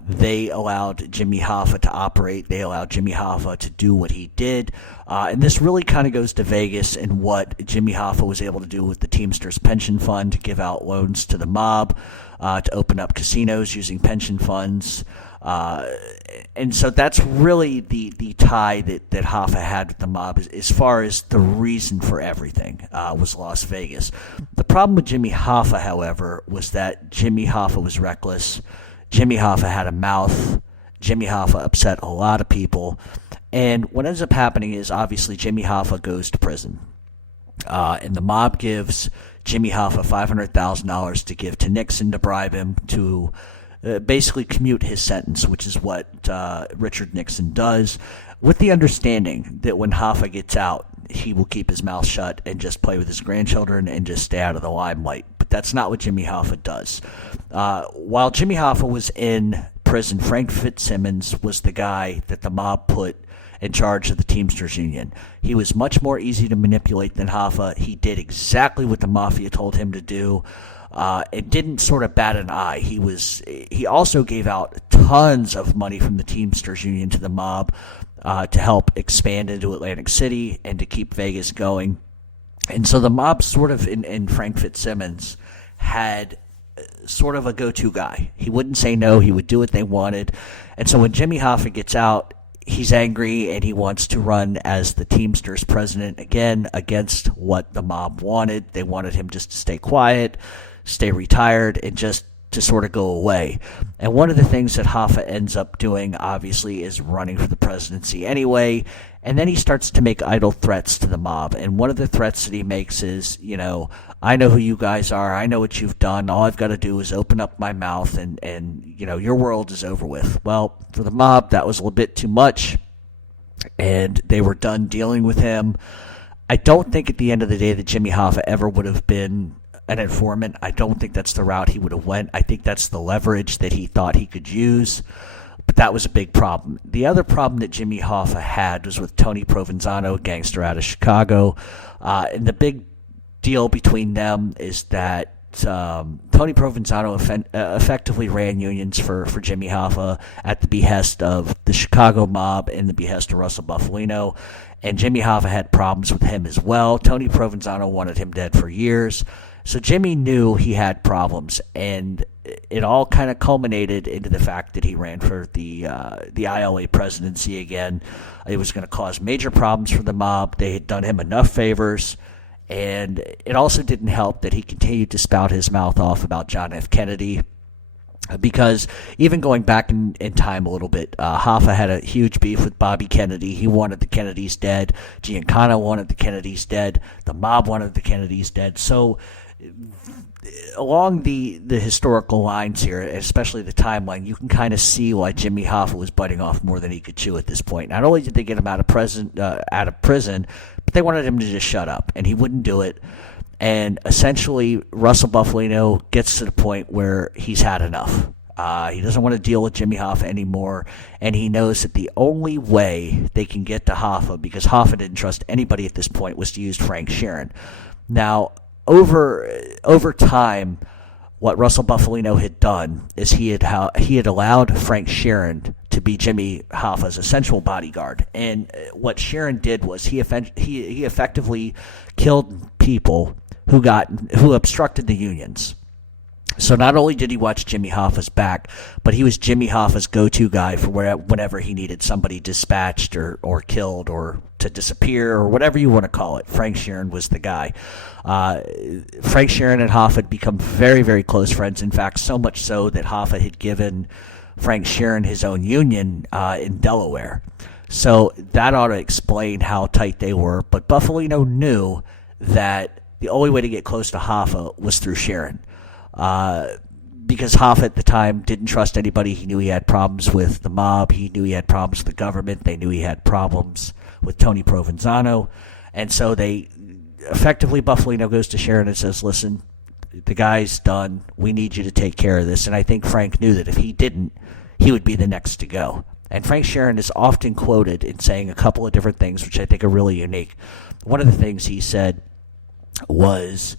They allowed Jimmy Hoffa to operate. They allowed Jimmy Hoffa to do what he did. And this really kind of goes to Vegas and what Jimmy Hoffa was able to do with the Teamsters Pension Fund, to give out loans to the mob, to open up casinos using pension funds. And so that's really the tie that Hoffa had with the mob as far as the reason for everything was Las Vegas. The problem with Jimmy Hoffa, however, was that Jimmy Hoffa was reckless. Jimmy Hoffa had a mouth. Jimmy Hoffa upset a lot of people. And what ends up happening is, obviously, Jimmy Hoffa goes to prison. And the mob gives Jimmy Hoffa $500,000 to give to Nixon to bribe him to basically commute his sentence, which is what Richard Nixon does, with the understanding that when Hoffa gets out, he will keep his mouth shut and just play with his grandchildren and just stay out of the limelight. But that's not what Jimmy Hoffa does. While Jimmy Hoffa was in prison, Frank Fitzsimmons was the guy that the mob put in charge of the Teamsters Union. He was much more easy to manipulate than Hoffa. He did exactly what the mafia told him to do. It didn't sort of bat an eye. He also gave out tons of money from the Teamsters Union to the mob to help expand into Atlantic City and to keep Vegas going. And so the mob sort of, in Frank Fitzsimmons, had sort of a go-to guy. He wouldn't say no. He would do what they wanted. And so when Jimmy Hoffa gets out, he's angry and he wants to run as the Teamsters president again against what the mob wanted. They wanted him just to stay quiet, stay retired, and just to sort of go away. And one of the things that Hoffa ends up doing, obviously, is running for the presidency anyway. And then he starts to make idle threats to the mob. And one of the threats that he makes is, I know who you guys are. I know what you've done. All I've got to do is open up my mouth and your world is over with. Well, for the mob, that was a little bit too much. And they were done dealing with him. I don't think at the end of the day that Jimmy Hoffa ever would have been an informant. I don't think that's the route he would have went. I think that's the leverage that he thought he could use. But that was a big problem. The other problem that Jimmy Hoffa had was with Tony Provenzano, a gangster out of Chicago. And the big deal between them is that Tony Provenzano effectively ran unions for Jimmy Hoffa at the behest of the Chicago mob and the behest of Russel Bufalino. And Jimmy Hoffa had problems with him as well. Tony Provenzano wanted him dead for years. So Jimmy knew he had problems, and it all kind of culminated into the fact that he ran for the ILA presidency again. It was going to cause major problems for the mob. They had done him enough favors, and it also didn't help that he continued to spout his mouth off about John F. Kennedy. Because even going back in time a little bit, Hoffa had a huge beef with Bobby Kennedy. He wanted the Kennedys dead. Giancana wanted the Kennedys dead. The mob wanted the Kennedys dead. So along the historical lines here, especially the timeline, you can kind of see why Jimmy Hoffa was biting off more than he could chew at this point. Not only did they get him out of prison, but they wanted him to just shut up, and he wouldn't do it. And essentially, Russel Bufalino gets to the point where he's had enough. He doesn't want to deal with Jimmy Hoffa anymore, and he knows that the only way they can get to Hoffa, because Hoffa didn't trust anybody at this point, was to use Frank Sheeran. Now, over time, what Russel Bufalino had done is he had allowed Frank Sheeran to be Jimmy Hoffa's essential bodyguard, and what Sheeran did was he effectively killed people who obstructed the unions. So not only did he watch Jimmy Hoffa's back, but he was Jimmy Hoffa's go-to guy for whenever he needed somebody dispatched or killed or to disappear or whatever you want to call it. Frank Sheeran was the guy. Frank Sheeran and Hoffa had become very, very close friends. In fact, so much so that Hoffa had given Frank Sheeran his own union in Delaware. So that ought to explain how tight they were. But Bufalino knew that the only way to get close to Hoffa was through Sheeran. Because Hoffa at the time didn't trust anybody. He knew he had problems with the mob. He knew he had problems with the government. They knew he had problems with Tony Provenzano. And so effectively, Bufalino goes to Sheeran and says, listen, the guy's done. We need you to take care of this. And I think Frank knew that if he didn't, he would be the next to go. And Frank Sheeran is often quoted in saying a couple of different things, which I think are really unique. One of the things he said was,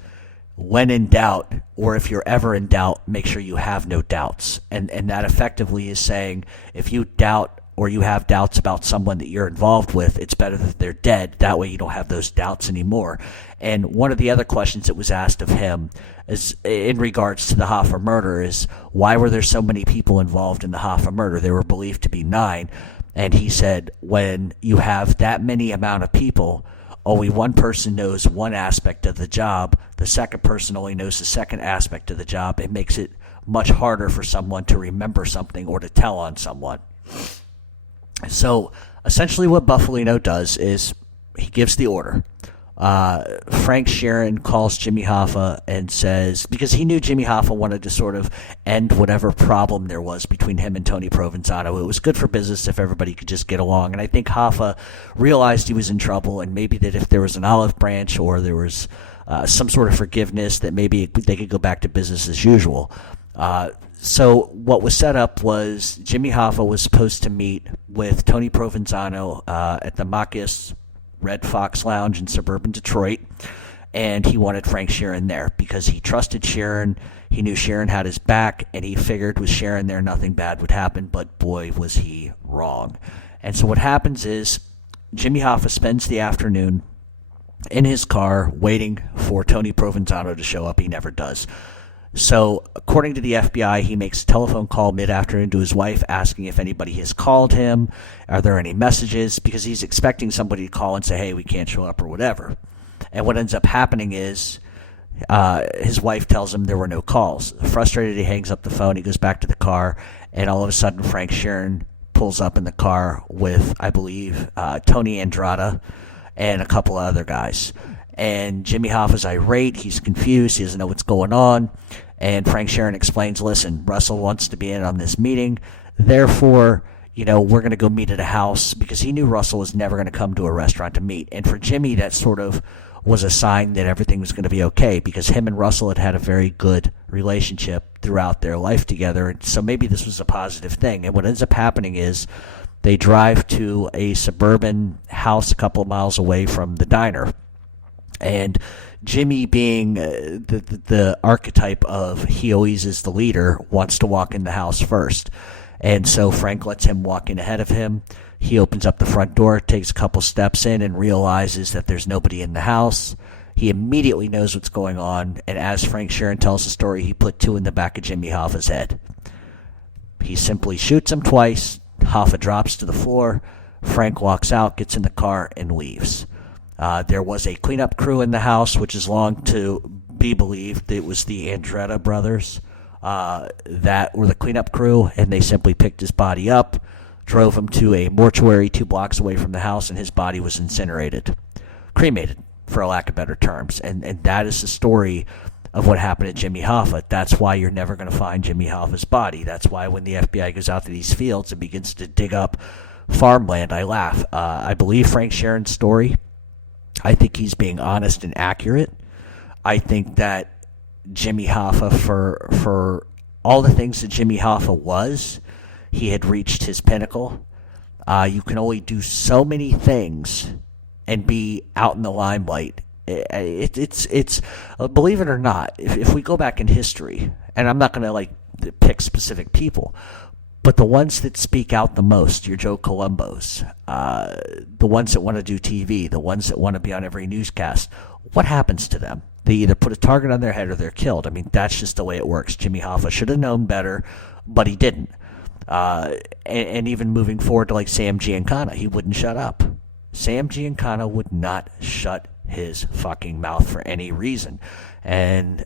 when in doubt, or if you're ever in doubt, make sure you have no doubts. And that effectively is saying, if you doubt or you have doubts about someone that you're involved with, it's better that they're dead. That way you don't have those doubts anymore. And one of the other questions that was asked of him is in regards to the Hoffa murder is, why were there so many people involved in the Hoffa murder? There were believed to be 9. And he said, when you have that many amount of people, only one person knows one aspect of the job. The second person only knows the second aspect of the job. It makes it much harder for someone to remember something or to tell on someone. So essentially what Bufalino does is he gives the order. Frank Sheeran calls Jimmy Hoffa and says, because he knew Jimmy Hoffa wanted to sort of end whatever problem there was between him and Tony Provenzano. It was good for business if everybody could just get along. And I think Hoffa realized he was in trouble, and maybe that if there was an olive branch or there was some sort of forgiveness, that maybe they could go back to business as usual. So what was set up was Jimmy Hoffa was supposed to meet with Tony Provenzano at the Mongoose Red Fox Lounge in suburban Detroit, and he wanted Frank Sheeran there because he trusted Sheeran. He knew Sheeran had his back, and he figured with Sheeran there nothing bad would happen, but boy was he wrong. And so what happens is Jimmy Hoffa spends the afternoon in his car waiting for Tony Provenzano to show up. He never does. So according to the FBI, he makes a telephone call mid-afternoon to his wife asking if anybody has called him. Are there any messages? Because he's expecting somebody to call and say, hey, we can't show up or whatever. And what ends up happening is his wife tells him there were no calls. Frustrated, he hangs up the phone. He goes back to the car, and all of a sudden Frank Sheeran pulls up in the car with, I believe, Tony Andrada and a couple of other guys. And Jimmy Hoffa's irate. He's confused. He doesn't know what's going on. And Frank Sheeran explains, listen, Russell wants to be in on this meeting. Therefore, we're going to go meet at a house, because he knew Russell was never going to come to a restaurant to meet. And for Jimmy, that sort of was a sign that everything was going to be okay, because him and Russell had had a very good relationship throughout their life together. And so maybe this was a positive thing. And what ends up happening is they drive to a suburban house a couple of miles away from the diner. And Jimmy, being the archetype of he always is the leader, wants to walk in the house first. And so Frank lets him walk in ahead of him. He opens up the front door, takes a couple steps in, and realizes that there's nobody in the house. He immediately knows what's going on. And as Frank Sheeran tells the story, he put 2 in the back of Jimmy Hoffa's head. He simply shoots him twice. Hoffa drops to the floor. Frank walks out, gets in the car, and leaves. There was a cleanup crew in the house, which is long to be believed it was the Andrada brothers. that were the cleanup crew, and they simply picked his body up, drove him to a mortuary 2 blocks away from the house, and his body was incinerated. Cremated, for a lack of better terms. And that is the story of what happened to Jimmy Hoffa. That's why you're never going to find Jimmy Hoffa's body. That's why when the FBI goes out to these fields and begins to dig up farmland, I laugh. I believe Frank Sheeran's story. I think he's being honest and accurate. I think that Jimmy Hoffa, for all the things that Jimmy Hoffa was, he had reached his pinnacle. You can only do so many things and be out in the limelight. It's believe it or not, if we go back in history, and I'm not going to pick specific people, but the ones that speak out the most, your Joe Columbos, the ones that want to do TV, the ones that want to be on every newscast, what happens to them? They either put a target on their head or they're killed. I mean, that's just the way it works. Jimmy Hoffa should have known better, but he didn't. And even moving forward to like Sam Giancana, he wouldn't shut up. Sam Giancana would not shut his fucking mouth for any reason. And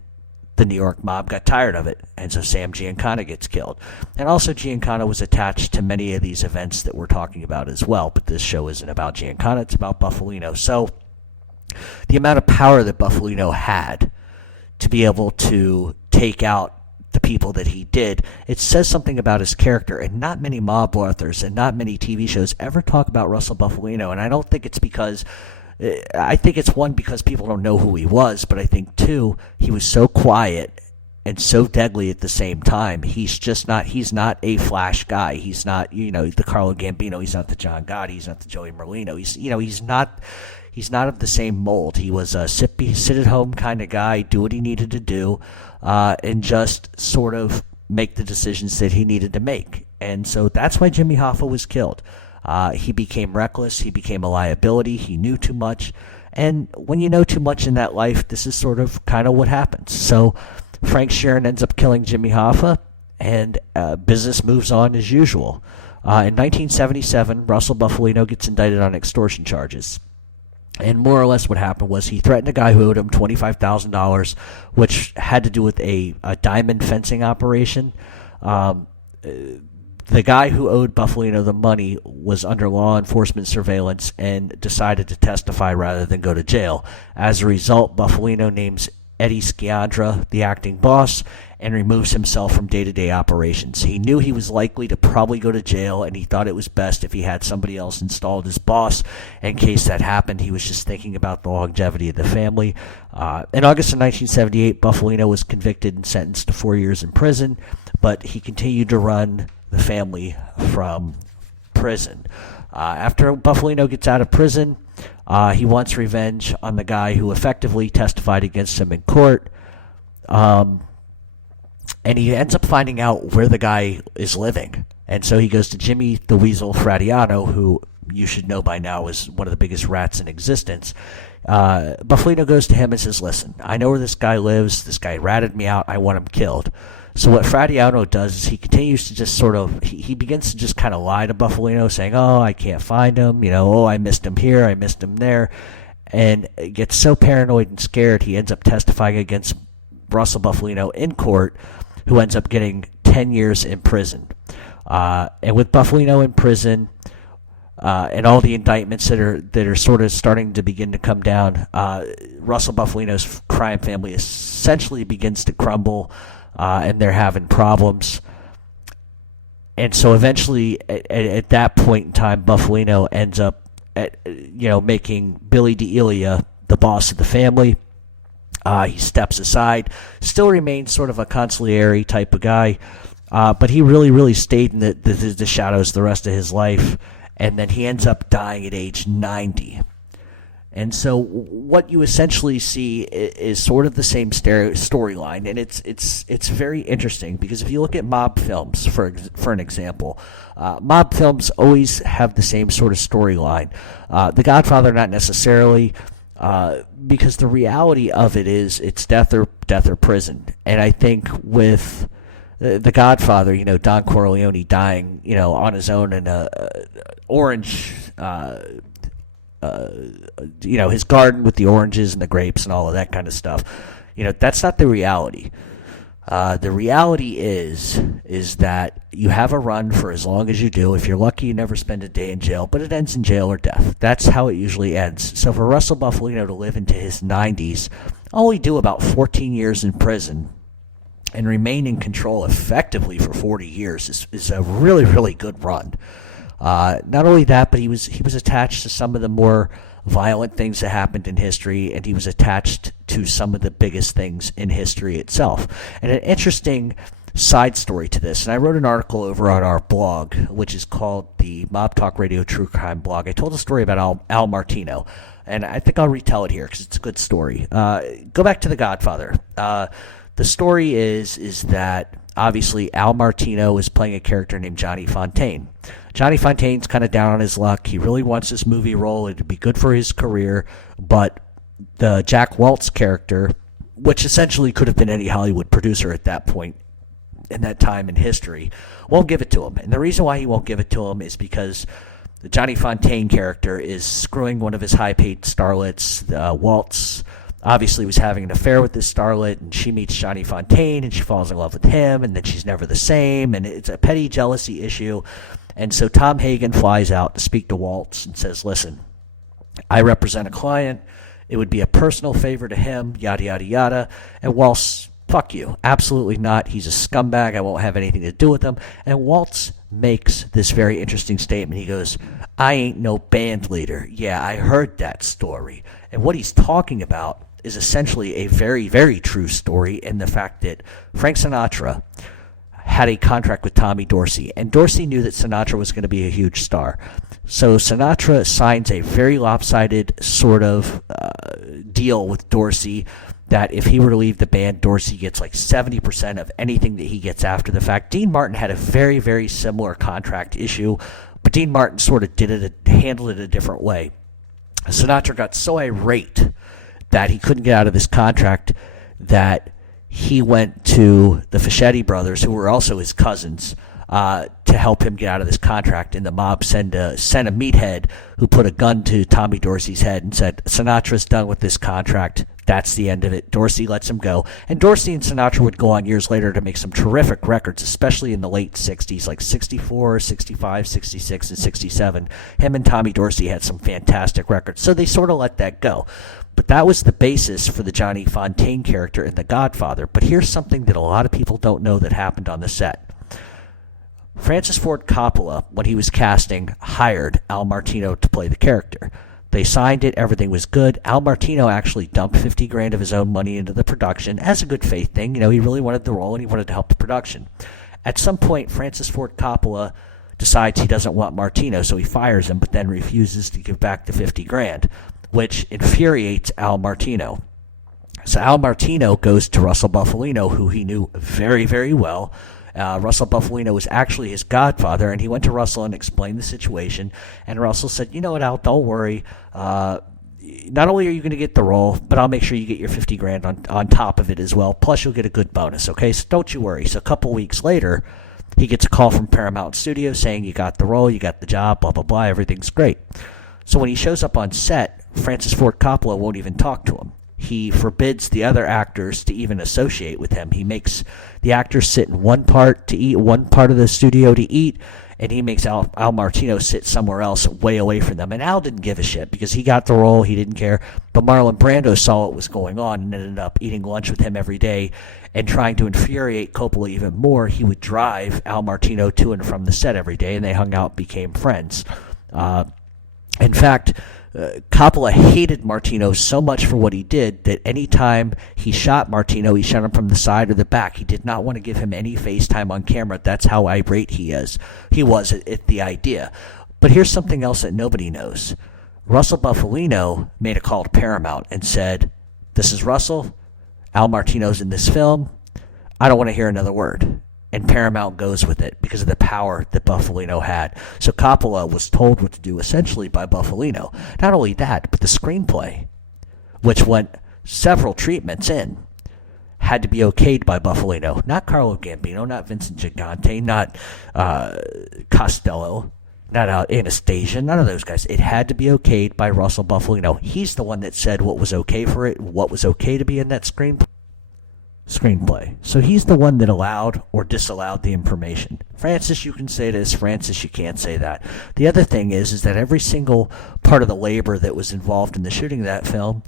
the New York mob got tired of it, and so Sam Giancana gets killed. And also Giancana was attached to many of these events that we're talking about as well, but this show isn't about Giancana, it's about Bufalino. So the amount of power that Bufalino had to be able to take out the people that he did, it says something about his character, and not many mob authors and not many TV shows ever talk about Russel Bufalino, and I don't think it's because, I think it's one, because people don't know who he was, but I think two, he was so quiet and so deadly at the same time. He's not a flash guy. He's not, the Carlo Gambino, he's not the John Gotti, he's not the Joey Merlino, he's not of the same mold. He was a sit at home kind of guy, do what he needed to do, and just sort of make the decisions that he needed to make. And so that's why Jimmy Hoffa was killed. He became reckless. He became a liability. He knew too much. And when you know too much in that life, this is sort of kind of what happens. So Frank Sheeran ends up killing Jimmy Hoffa, and business moves on as usual. In 1977, Russel Bufalino gets indicted on extortion charges. And more or less what happened was he threatened a guy who owed him $25,000, which had to do with a diamond fencing operation. The guy who owed Bufalino the money was under law enforcement surveillance and decided to testify rather than go to jail. As a result, Bufalino names Eddie Sciandra the acting boss and removes himself from day-to-day operations. He knew he was likely to probably go to jail, and he thought it was best if he had somebody else installed as boss in case that happened. He was just thinking about the longevity of the family. In August of 1978, Bufalino was convicted and sentenced to 4 years in prison, but he continued to run the family from prison. After Bufalino gets out of prison, he wants revenge on the guy who effectively testified against him in court. And he ends up finding out where the guy is living. And so he goes to Jimmy the Weasel Fradiano, who you should know by now is one of the biggest rats in existence. Bufalino goes to him and says, listen, I know where this guy lives. This guy ratted me out. I want him killed. So what Fradiano does is he continues to just sort of, he begins to just kind of lie to Bufalino, saying, oh, I can't find him, I missed him here, I missed him there, and gets so paranoid and scared he ends up testifying against Russel Bufalino in court, who ends up getting 10 years in prison. And with Bufalino in prison, and all the indictments that are sort of starting to begin to come down, Russel Bufalino's crime family essentially begins to crumble, and they're having problems. And so eventually, at that point in time, Bufalino ends up making Billy D'Elia the boss of the family. He steps aside, still remains sort of a consigliere type of guy, but he really, really stayed in the shadows the rest of his life, and then he ends up dying at age 90. And so what you essentially see is sort of the same storyline, and it's very interesting because if you look at mob films, for an example, mob films always have the same sort of storyline. The Godfather, not necessarily, because the reality of it is it's death or prison. And I think with The Godfather, Don Corleone dying, on his own in a orange, his garden with the oranges and the grapes and all of that kind of stuff. That's not the reality. The reality is that you have a run for as long as you do. If you're lucky, you never spend a day in jail, but it ends in jail or death. That's how it usually ends. So for Russel Bufalino to live into his 90s, only do about 14 years in prison, and remain in control effectively for 40 years is a really, really good run. Not only that, but he was attached to some of the more violent things that happened in history, and he was attached to some of the biggest things in history itself. And an interesting side story to this, and I wrote an article over on our blog, which is called the Mob Talk Radio True Crime Blog. I told a story about Al Martino, and I think I'll retell it here because it's a good story. Go back to The Godfather. The story is that obviously Al Martino is playing a character named Johnny Fontaine. Johnny Fontaine's kind of down on his luck. He really wants this movie role. It'd be good for his career, but the Jack Waltz character, which essentially could have been any Hollywood producer at that point in that time in history, won't give it to him. And the reason why he won't give it to him is because the Johnny Fontaine character is screwing one of his high-paid starlets. Waltz obviously was having an affair with this starlet, and she meets Johnny Fontaine, and she falls in love with him, and then she's never the same, and it's a petty jealousy issue. And so Tom Hagen flies out to speak to Waltz and says, listen, I represent a client. It would be a personal favor to him, yada, yada, yada. And Waltz, fuck you. Absolutely not. He's a scumbag. I won't have anything to do with him. And Waltz makes this very interesting statement. He goes, I ain't no band leader. Yeah, I heard that story. And what he's talking about is essentially a very, very true story in the fact that Frank Sinatra had a contract with Tommy Dorsey, and Dorsey knew that Sinatra was going to be a huge star. So Sinatra signs a very lopsided sort of deal with Dorsey that if he were to leave the band, Dorsey gets like 70% of anything that he gets after the fact. Dean Martin had a very, very similar contract issue, but Dean Martin sort of handled it a different way. Sinatra got so irate that he couldn't get out of this contract that he went to the Fischetti brothers, who were also his cousins, to help him get out of this contract. And the mob sent a meathead who put a gun to Tommy Dorsey's head and said, Sinatra's done with this contract. That's the end of it. Dorsey lets him go. And Dorsey and Sinatra would go on years later to make some terrific records, especially in the late 60s, like 64, 65, 66, and 67. Him and Tommy Dorsey had some fantastic records. So they sort of let that go. But that was the basis for the Johnny Fontaine character in The Godfather. But here's something that a lot of people don't know that happened on the set. Francis Ford Coppola, when he was casting, hired Al Martino to play the character. They signed it. Everything was good. Al Martino actually dumped $50,000 of his own money into the production as a good faith thing. You know, he really wanted the role and he wanted to help the production. At some point, Francis Ford Coppola decides he doesn't want Martino, so he fires him, but then refuses to give back the $50,000, which infuriates Al Martino. So Al Martino goes to Russel Bufalino, who he knew very, very well. Russel Bufalino was actually his godfather, and he went to Russell and explained the situation. And Russell said, you know what, Al, don't worry. Not only are you going to get the role, but I'll make sure you get your $50,000 on top of it as well. Plus, you'll get a good bonus, okay? So don't you worry. So a couple weeks later, he gets a call from Paramount Studios saying, you got the role, you got the job, blah, blah, blah, everything's great. So when he shows up on set, Francis Ford Coppola won't even talk to him. He forbids the other actors to even associate with him. He makes the actors sit in one part to eat, one part of the studio to eat, and he makes Al Martino sit somewhere else way away from them. And Al didn't give a shit because he got the role, he didn't care. But Marlon Brando saw what was going on and ended up eating lunch with him every day and trying to infuriate Coppola even more. He would drive Al Martino to and from the set every day, and they hung out and became friends. In fact, Coppola hated Martino so much for what he did that any time he shot Martino, he shot him from the side or the back. He did not want to give him any face time on camera. That's how irate he was at the idea. But here's something else that nobody knows. Russel Bufalino made a call to Paramount and said, this is Russell. Al Martino's in this film. I don't want to hear another word. And Paramount goes with it because of the power that Bufalino had. So Coppola was told what to do essentially by Bufalino. Not only that, but the screenplay, which went several treatments in, had to be okayed by Bufalino. Not Carlo Gambino, not Vincent Gigante, not Costello, not Anastasia, none of those guys. It had to be okayed by Russel Bufalino. He's the one that said what was okay for it, what was okay to be in that screenplay. screenplay. So he's the one that allowed or disallowed the information. Francis, you can say this. Francis, you can't say that. The other thing is that every single part of the labor that was involved in the shooting of that film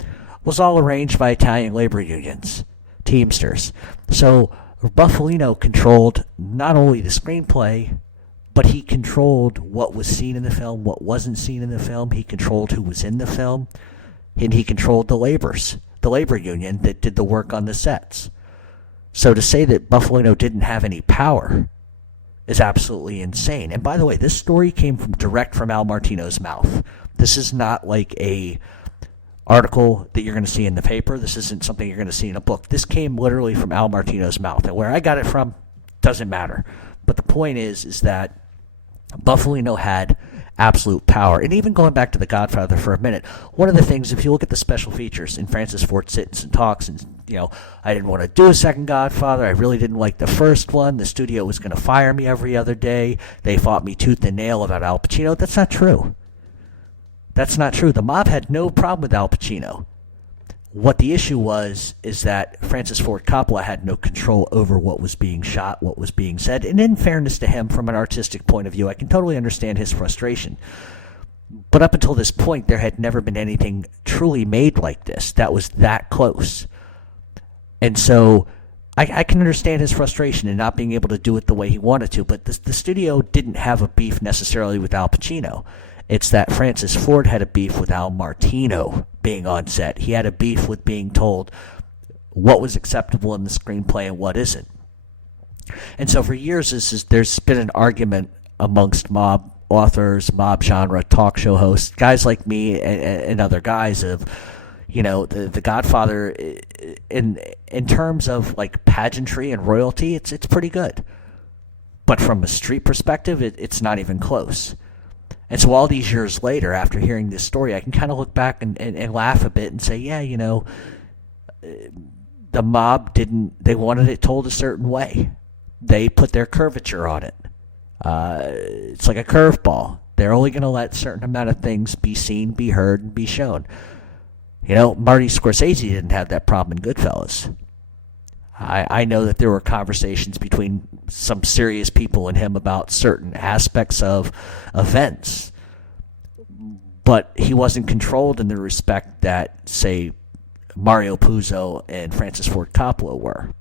was all arranged by Italian labor unions, Teamsters. So Bufalino controlled not only the screenplay, but he controlled what was seen in the film, what wasn't seen in the film. He controlled who was in the film, and he controlled the labor union that did the work on the sets. So to say that Bufalino didn't have any power is absolutely insane. And by the way, this story came direct from Al Martino's mouth. This is not like a article that you're going to see in the paper. This isn't something you're going to see in a book. This came literally from Al Martino's mouth. And where I got it from doesn't matter. But the point is that Bufalino had absolute power. And even going back to The Godfather for a minute, one of the things, if you look at the special features, and Francis Ford sits and talks, and, I didn't want to do a second Godfather. I really didn't like the first one. The studio was going to fire me every other day. They fought me tooth and nail about Al Pacino. That's not true. That's not true. The mob had no problem with Al Pacino. What the issue is that Francis Ford Coppola had no control over what was being shot, what was being said. And in fairness to him, from an artistic point of view, I can totally understand his frustration. But up until this point, there had never been anything truly made like this that was that close. And so I can understand his frustration in not being able to do it the way he wanted to. But the studio didn't have a beef necessarily with Al Pacino. It's that Francis Ford had a beef with Al Martino being on set. He had a beef with being told what was acceptable in the screenplay and what isn't. And so for years, there's been an argument amongst mob authors, mob genre, talk show hosts, guys like me and other guys of, the Godfather in terms of like pageantry and royalty, it's pretty good. But from a street perspective, it's not even close. And so all these years later, after hearing this story, I can kind of look back and laugh a bit and say, yeah, the mob they wanted it told a certain way. They put their curvature on it. It's like a curveball. They're only going to let a certain amount of things be seen, be heard, and be shown. Marty Scorsese didn't have that problem in Goodfellas. I know that there were conversations between some serious people and him about certain aspects of events, but he wasn't controlled in the respect that, say, Mario Puzo and Francis Ford Coppola were.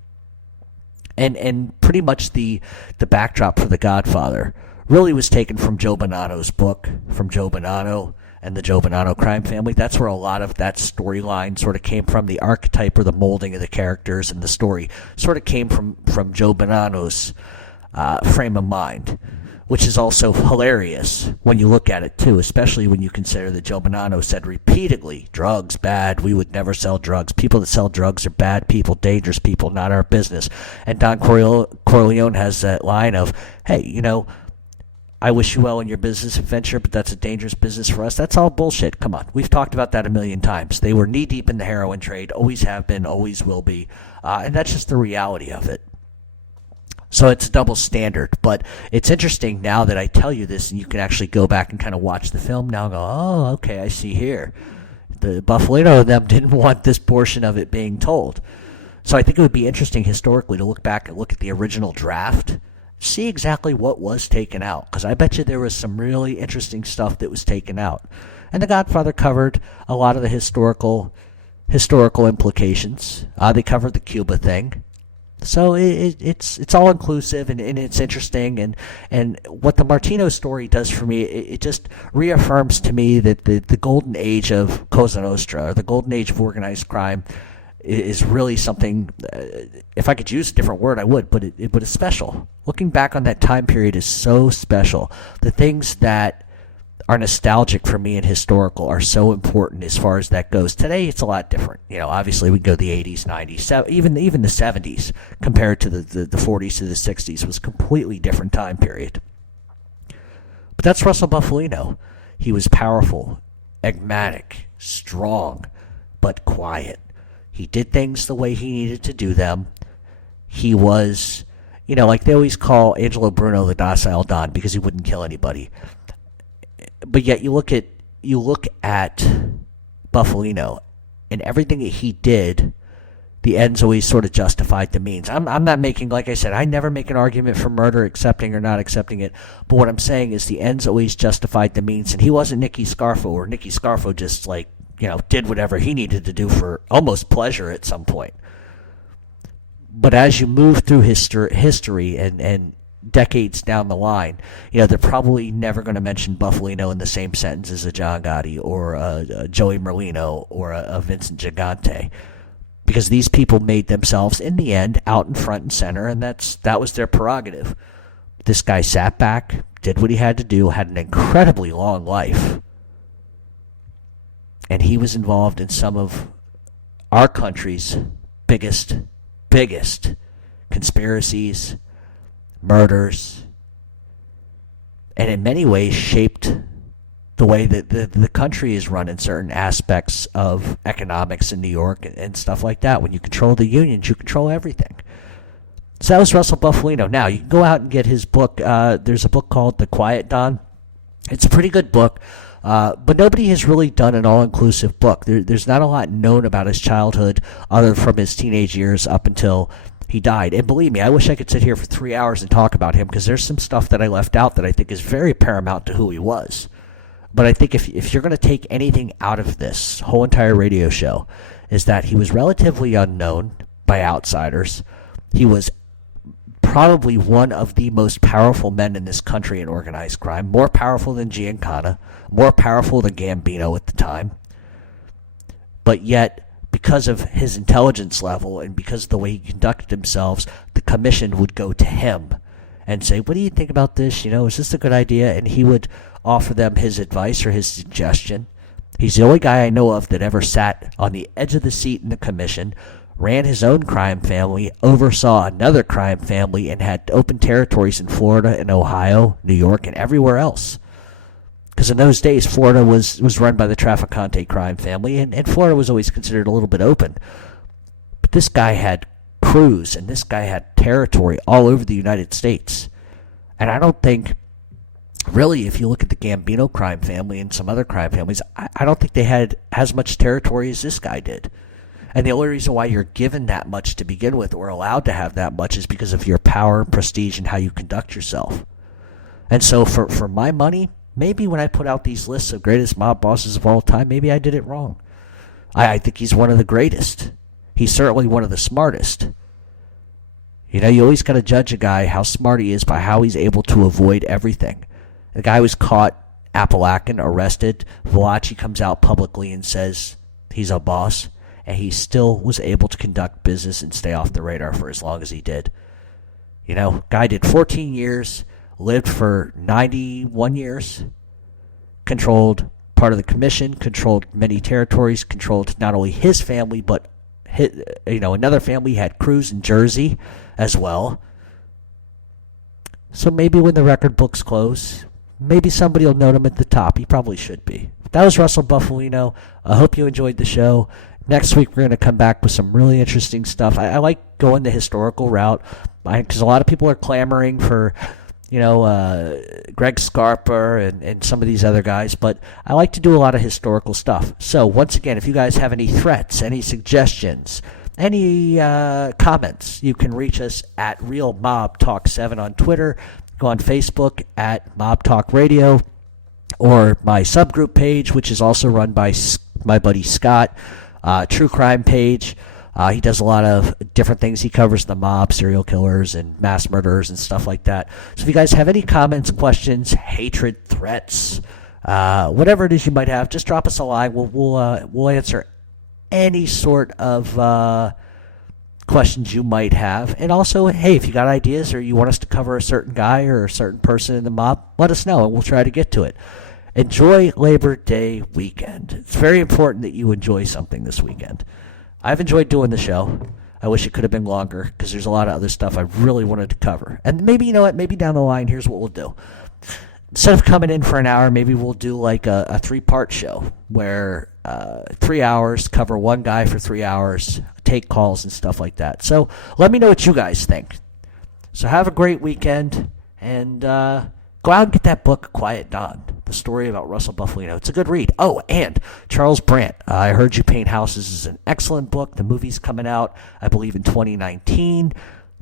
And pretty much the backdrop for The Godfather really was taken from Joe Bonanno's book, from Joe Bonanno and the Joe Bonanno crime family. That's where a lot of that storyline sort of came from. The archetype or the molding of the characters and the story sort of came from Joe Bonanno's frame of mind, which is also hilarious when you look at it too, especially when you consider that Joe Bonanno said repeatedly, drugs, bad, we would never sell drugs. People that sell drugs are bad people, dangerous people, not our business. And Don Corleone has that line of, hey, I wish you well in your business adventure, but that's a dangerous business for us. That's all bullshit. Come on. We've talked about that a million times. They were knee-deep in the heroin trade, always have been, always will be. And that's just the reality of it. So it's a double standard. But it's interesting now that I tell you this, and you can actually go back and kind of watch the film now and go, oh, okay, I see here. The Bufalino and them didn't want this portion of it being told. So I think it would be interesting historically to look back and look at the original draft, see exactly what was taken out, because I bet you there was some really interesting stuff that was taken out. And The Godfather covered a lot of the historical implications. They covered the Cuba thing. So it's all inclusive and it's interesting. And what the Martino story does for me, it just reaffirms to me that the golden age of Cosa Nostra, or the golden age of organized crime, is really something, if I could use a different word, I would, but it's special. Looking back on that time period is so special. The things that are nostalgic for me and historical are so important as far as that goes. Today, it's a lot different. Obviously, we go the 80s, 90s, even the 70s compared to the 40s to the 60s was a completely different time period. But that's Russel Bufalino. He was powerful, enigmatic, strong, but quiet. He did things the way he needed to do them. He was, like they always call Angelo Bruno the docile Don because he wouldn't kill anybody. But yet you look at Bufalino and everything that he did the ends always sort of justified the means. I'm not making, like I said, I never make an argument for murder, accepting or not accepting it. But what I'm saying is the ends always justified the means. And he wasn't Nicky Scarfo, or Nicky Scarfo just did whatever he needed to do for almost pleasure at some point. But as you move through history and decades down the line, they're probably never going to mention Bufalino in the same sentence as a John Gotti or a Joey Merlino or a Vincent Gigante. Because these people made themselves, in the end, out in front and center, and that was their prerogative. This guy sat back, did what he had to do, had an incredibly long life, and he was involved in some of our country's biggest conspiracies, murders, and in many ways shaped the way that the country is run in certain aspects of economics in New York and stuff like that. When you control the unions, you control everything. So that was Russel Bufalino. Now, you can go out and get his book. There's a book called The Quiet Don. It's a pretty good book, but nobody has really done an all-inclusive book. There's not a lot known about his childhood other from his teenage years up until he died. And believe me, I wish I could sit here for 3 hours and talk about him, because there's some stuff that I left out that I think is very paramount to who he was. But I think if you're going to take anything out of this whole entire radio show, is that he was relatively unknown by outsiders. He was probably one of the most powerful men in this country in organized crime, more powerful than Giancana, more powerful than Gambino at the time. But yet, because of his intelligence level and because of the way he conducted himself, the commission would go to him and say, what do you think about this? Is this a good idea? And he would offer them his advice or his suggestion. He's the only guy I know of that ever sat on the edge of the seat in the commission, ran his own crime family, oversaw another crime family, and had open territories in Florida and Ohio, New York, and everywhere else. Because in those days, Florida was run by the Trafficante crime family, and Florida was always considered a little bit open. But this guy had crews, and this guy had territory all over the United States. And I don't think, really, if you look at the Gambino crime family and some other crime families, I don't think they had as much territory as this guy did. And the only reason why you're given that much to begin with, or allowed to have that much, is because of your power and prestige and how you conduct yourself. And so for my money, maybe when I put out these lists of greatest mob bosses of all time, maybe I did it wrong. I think he's one of the greatest. He's certainly one of the smartest. You always got to judge a guy how smart he is by how he's able to avoid everything. The guy was caught, Apalachin, arrested. Apalachin comes out publicly and says he's a boss, and he still was able to conduct business and stay off the radar for as long as he did. Guy did 14 years, lived for 91 years, controlled part of the commission, controlled many territories, controlled not only his family, but another family had crews in Jersey as well. So maybe when the record books close, maybe somebody will note him at the top. He probably should be. That was Russel Bufalino. I hope you enjoyed the show. Next week, we're going to come back with some really interesting stuff. I like going the historical route because a lot of people are clamoring for, Greg Scarpa and some of these other guys. But I like to do a lot of historical stuff. So once again, if you guys have any threats, any suggestions, any comments, you can reach us at Real Mob Talk 7 on Twitter. Go on Facebook at Mob Talk Radio, or my subgroup page, which is also run by my buddy Scott, True Crime page. He does a lot of different things. He covers the mob, serial killers, and mass murderers and stuff like that. So if you guys have any comments, questions, hatred, threats, whatever it is you might have, just drop us a line. We'll answer any sort of questions you might have. And also, hey, if you got ideas or you want us to cover a certain guy or a certain person in the mob, let us know and we'll try to get to it. Enjoy Labor Day weekend. It's very important that you enjoy something this weekend. I've enjoyed doing the show. I wish it could have been longer because there's a lot of other stuff I really wanted to cover. And maybe, maybe down the line, here's what we'll do. Instead of coming in for an hour, maybe we'll do like a 3-part show where 3 hours, cover one guy for 3 hours, take calls and stuff like that. So let me know what you guys think. So have a great weekend, and go out and get that book, Quiet Don, The story about Russel Bufalino. It's a good read. Oh, and Charles Brandt, I Heard You Paint Houses is an excellent book. The movie's coming out, I believe, in 2019.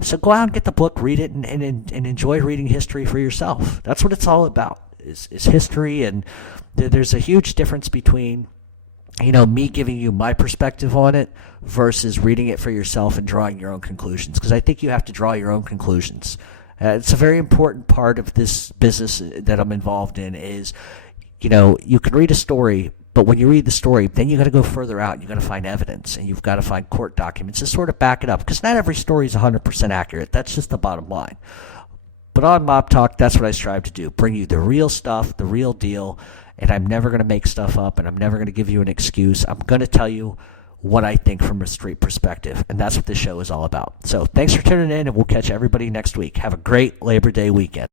So go out and get the book, read it, and enjoy reading history for yourself. That's what it's all about, is history. And there's a huge difference between, me giving you my perspective on it versus reading it for yourself and drawing your own conclusions. Because I think you have to draw your own conclusions. It's a very important part of this business that I'm involved in is, you can read a story, but when you read the story, then you got to go further out. You got to find evidence, and you've got to find court documents to sort of back it up. Because not every story is 100% accurate. That's just the bottom line. But on Mob Talk, that's what I strive to do. Bring you the real stuff, the real deal. And I'm never going to make stuff up, and I'm never going to give you an excuse. I'm going to tell you what I think from a street perspective. And that's what this show is all about. So thanks for tuning in, and we'll catch everybody next week. Have a great Labor Day weekend.